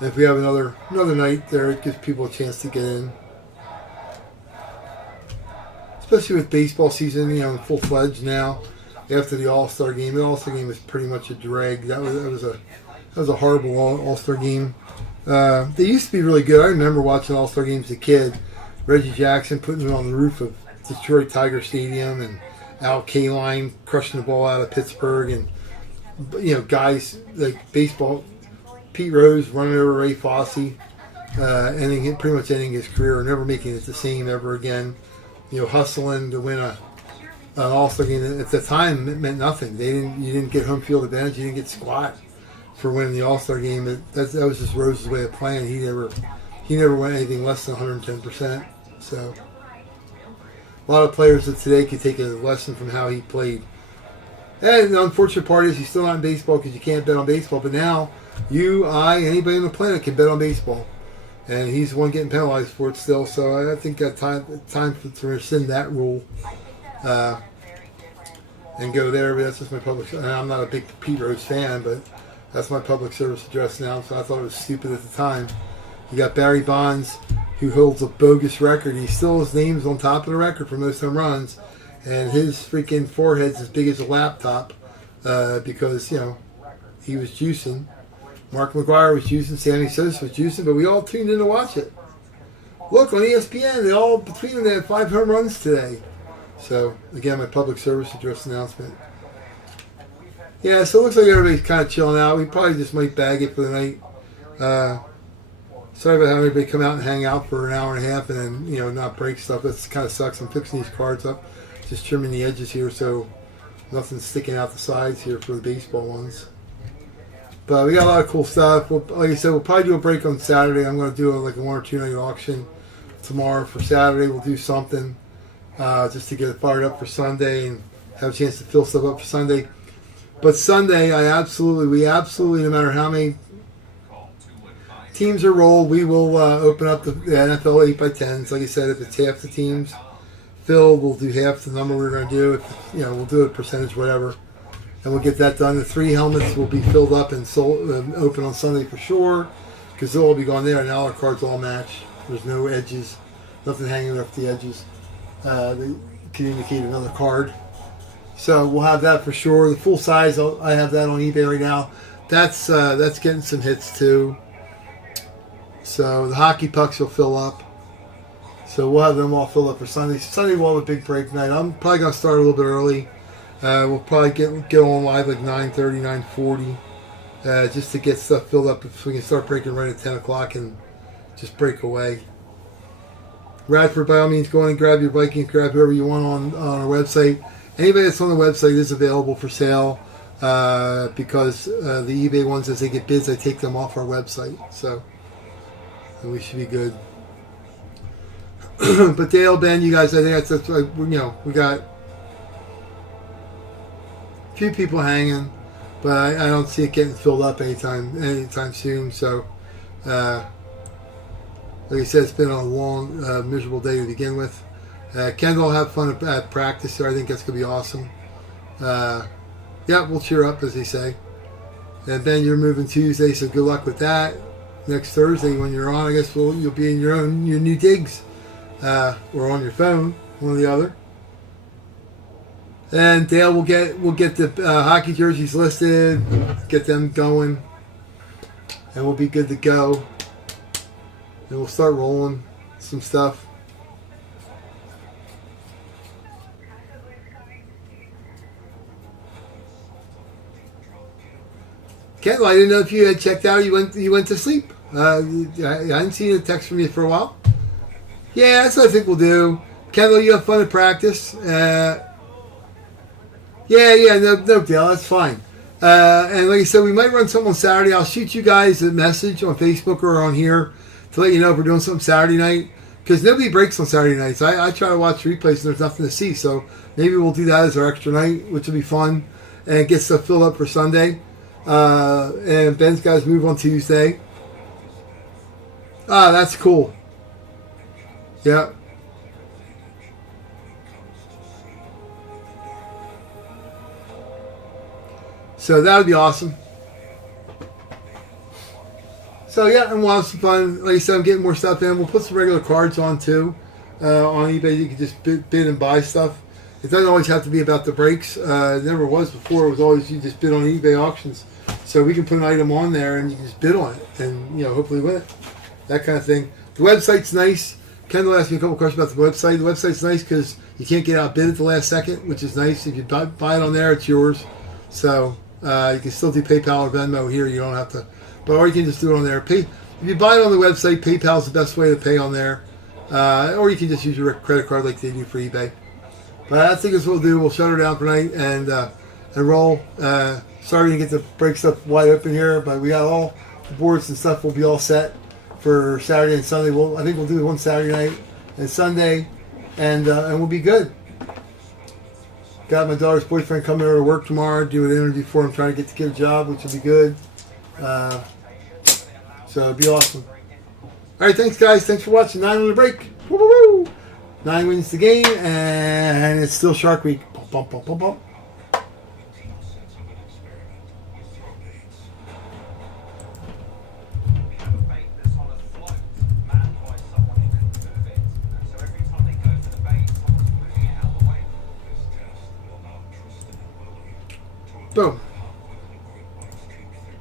And if we have another night there, it gives people a chance to get in. Especially with baseball season, in full fledged now. After the All-Star game, the All-Star game was pretty much a drag. That was a horrible All-Star game. They used to be really good. I remember watching All-Star games as a kid. Reggie Jackson putting it on the roof of Detroit Tiger Stadium, and Al Kaline crushing the ball out of Pittsburgh, and guys like baseball. Pete Rose running over Ray Fosse, pretty much ending his career, never making it the same ever again. Hustling to win an All-Star game at the time, it meant nothing. You didn't get home field advantage. You didn't get squat for winning the All-Star game. That was just Rose's way of playing. He never went anything less than 110%. So a lot of players of today could take a lesson from how he played. And the unfortunate part is he's still not in baseball because you can't bet on baseball. But now you, I, anybody on the planet can bet on baseball. And he's the one getting penalized for it still. So I think that time to rescind that rule and go there. But that's just my public. And I'm not a big Pete Rose fan, but that's my public service address now. So I thought it was stupid at the time. You got Barry Bonds, who holds a bogus record. His name's on top of the record for most home runs, and his freaking forehead's as big as a laptop because he was juicing. Mark McGwire was juicing, Sammy Sosa was juicing, but we all tuned in to watch it. Look, on ESPN, between them, they had 5 home runs today. So, again, my public service address announcement. Yeah, so it looks like everybody's kind of chilling out. We probably just might bag it for the night. Sorry about having everybody come out and hang out for an hour and a half and then, not break stuff. That kind of sucks. I'm fixing these cards up, just trimming the edges here so nothing's sticking out the sides here for the baseball ones. But we got a lot of cool stuff. Like I said, we'll probably do a break on Saturday. I'm going to do a 1 or 2 night auction tomorrow for Saturday. We'll do something just to get it fired up for Sunday and have a chance to fill stuff up for Sunday. But Sunday, we absolutely, no matter how many teams are rolled, we will open up the NFL 8x10s. Like I said, if it's half the teams filled, we'll do half the number we're going to do. We'll do a percentage, whatever. And we'll get that done. The 3 helmets will be filled up and sold, open on Sunday for sure, because they'll all be gone there. Now our cards all match. There's no edges, nothing hanging off the edges. They communicate another card. So we'll have that for sure. The full size, I have that on eBay right now. That's getting some hits too. So the hockey pucks will fill up. So we'll have them all filled up for Sunday. Sunday we'll have a big break night. I'm probably going to start a little bit early. We'll probably get on live like 9:30, 9:40, just to get stuff filled up so we can start breaking right at 10 o'clock and just break away. Radford, by all means, go in and grab your Vikings, grab whoever you want on our website. Anybody that's on the website is available for sale because the eBay ones, as they get bids, I take them off our website. So we should be good. But Dale, Ben, you guys, I think that's we got few people hanging, but I don't see it getting filled up anytime soon. So, like I said, it's been a long, miserable day to begin with. Kendall will have fun at practice, so I think that's going to be awesome. We'll cheer up, as they say. And Ben, you're moving Tuesday, so good luck with that. Next Thursday, when you're on, I guess you'll be in your new digs, or on your phone, one or the other. And Dale will get the hockey jerseys listed, get them going, and we'll be good to go. And we'll start rolling some stuff. Kendall, I didn't know if you had checked out. You went to sleep. I hadn't seen a text from you for a while. Yeah, that's what I think we'll do. Kendall, you have fun at practice. No deal. That's fine. And like I said, we might run something on Saturday. I'll shoot you guys a message on Facebook or on here to let you know if we're doing something Saturday night. Because nobody breaks on Saturday nights. I try to watch replays and there's nothing to see. So maybe we'll do that as our extra night, which will be fun. And get stuff filled up for Sunday. And Ben's guys move on Tuesday. Ah, that's cool. Yeah. So that would be awesome. So yeah, and we'll have some fun. Like I said, I'm getting more stuff in. We'll put some regular cards on too. On eBay, you can just bid and buy stuff. It doesn't always have to be about the breaks. It never was before. It was always you just bid on eBay auctions. So we can put an item on there and you can just bid on it and hopefully win it. That kind of thing. The website's nice. Kendall asked me a couple questions about the website. The website's nice because you can't get outbid at the last second, which is nice. If you buy it on there, it's yours. So you can still do PayPal or Venmo here. You don't have to, or you can just do it on there. If you buy it on the website, PayPal's the best way to pay on there, or you can just use your credit card like they do for eBay. But I think that's what we'll do. We'll shut her down for tonight and roll. Sorry to get the break stuff wide open here, but we got all the boards and stuff. Will be all set for Saturday and Sunday. I think we'll do one Saturday night and Sunday, and we'll be good. Got my daughter's boyfriend coming over to work tomorrow. Do an interview for him, trying to get a job, which will be good. So it'll be awesome. All right, thanks guys. Thanks for watching. 9 on the break. Woo, woo, woo. 9 wins the game, and it's still Shark Week. Bump, bump, bump, bump, bump. Boom.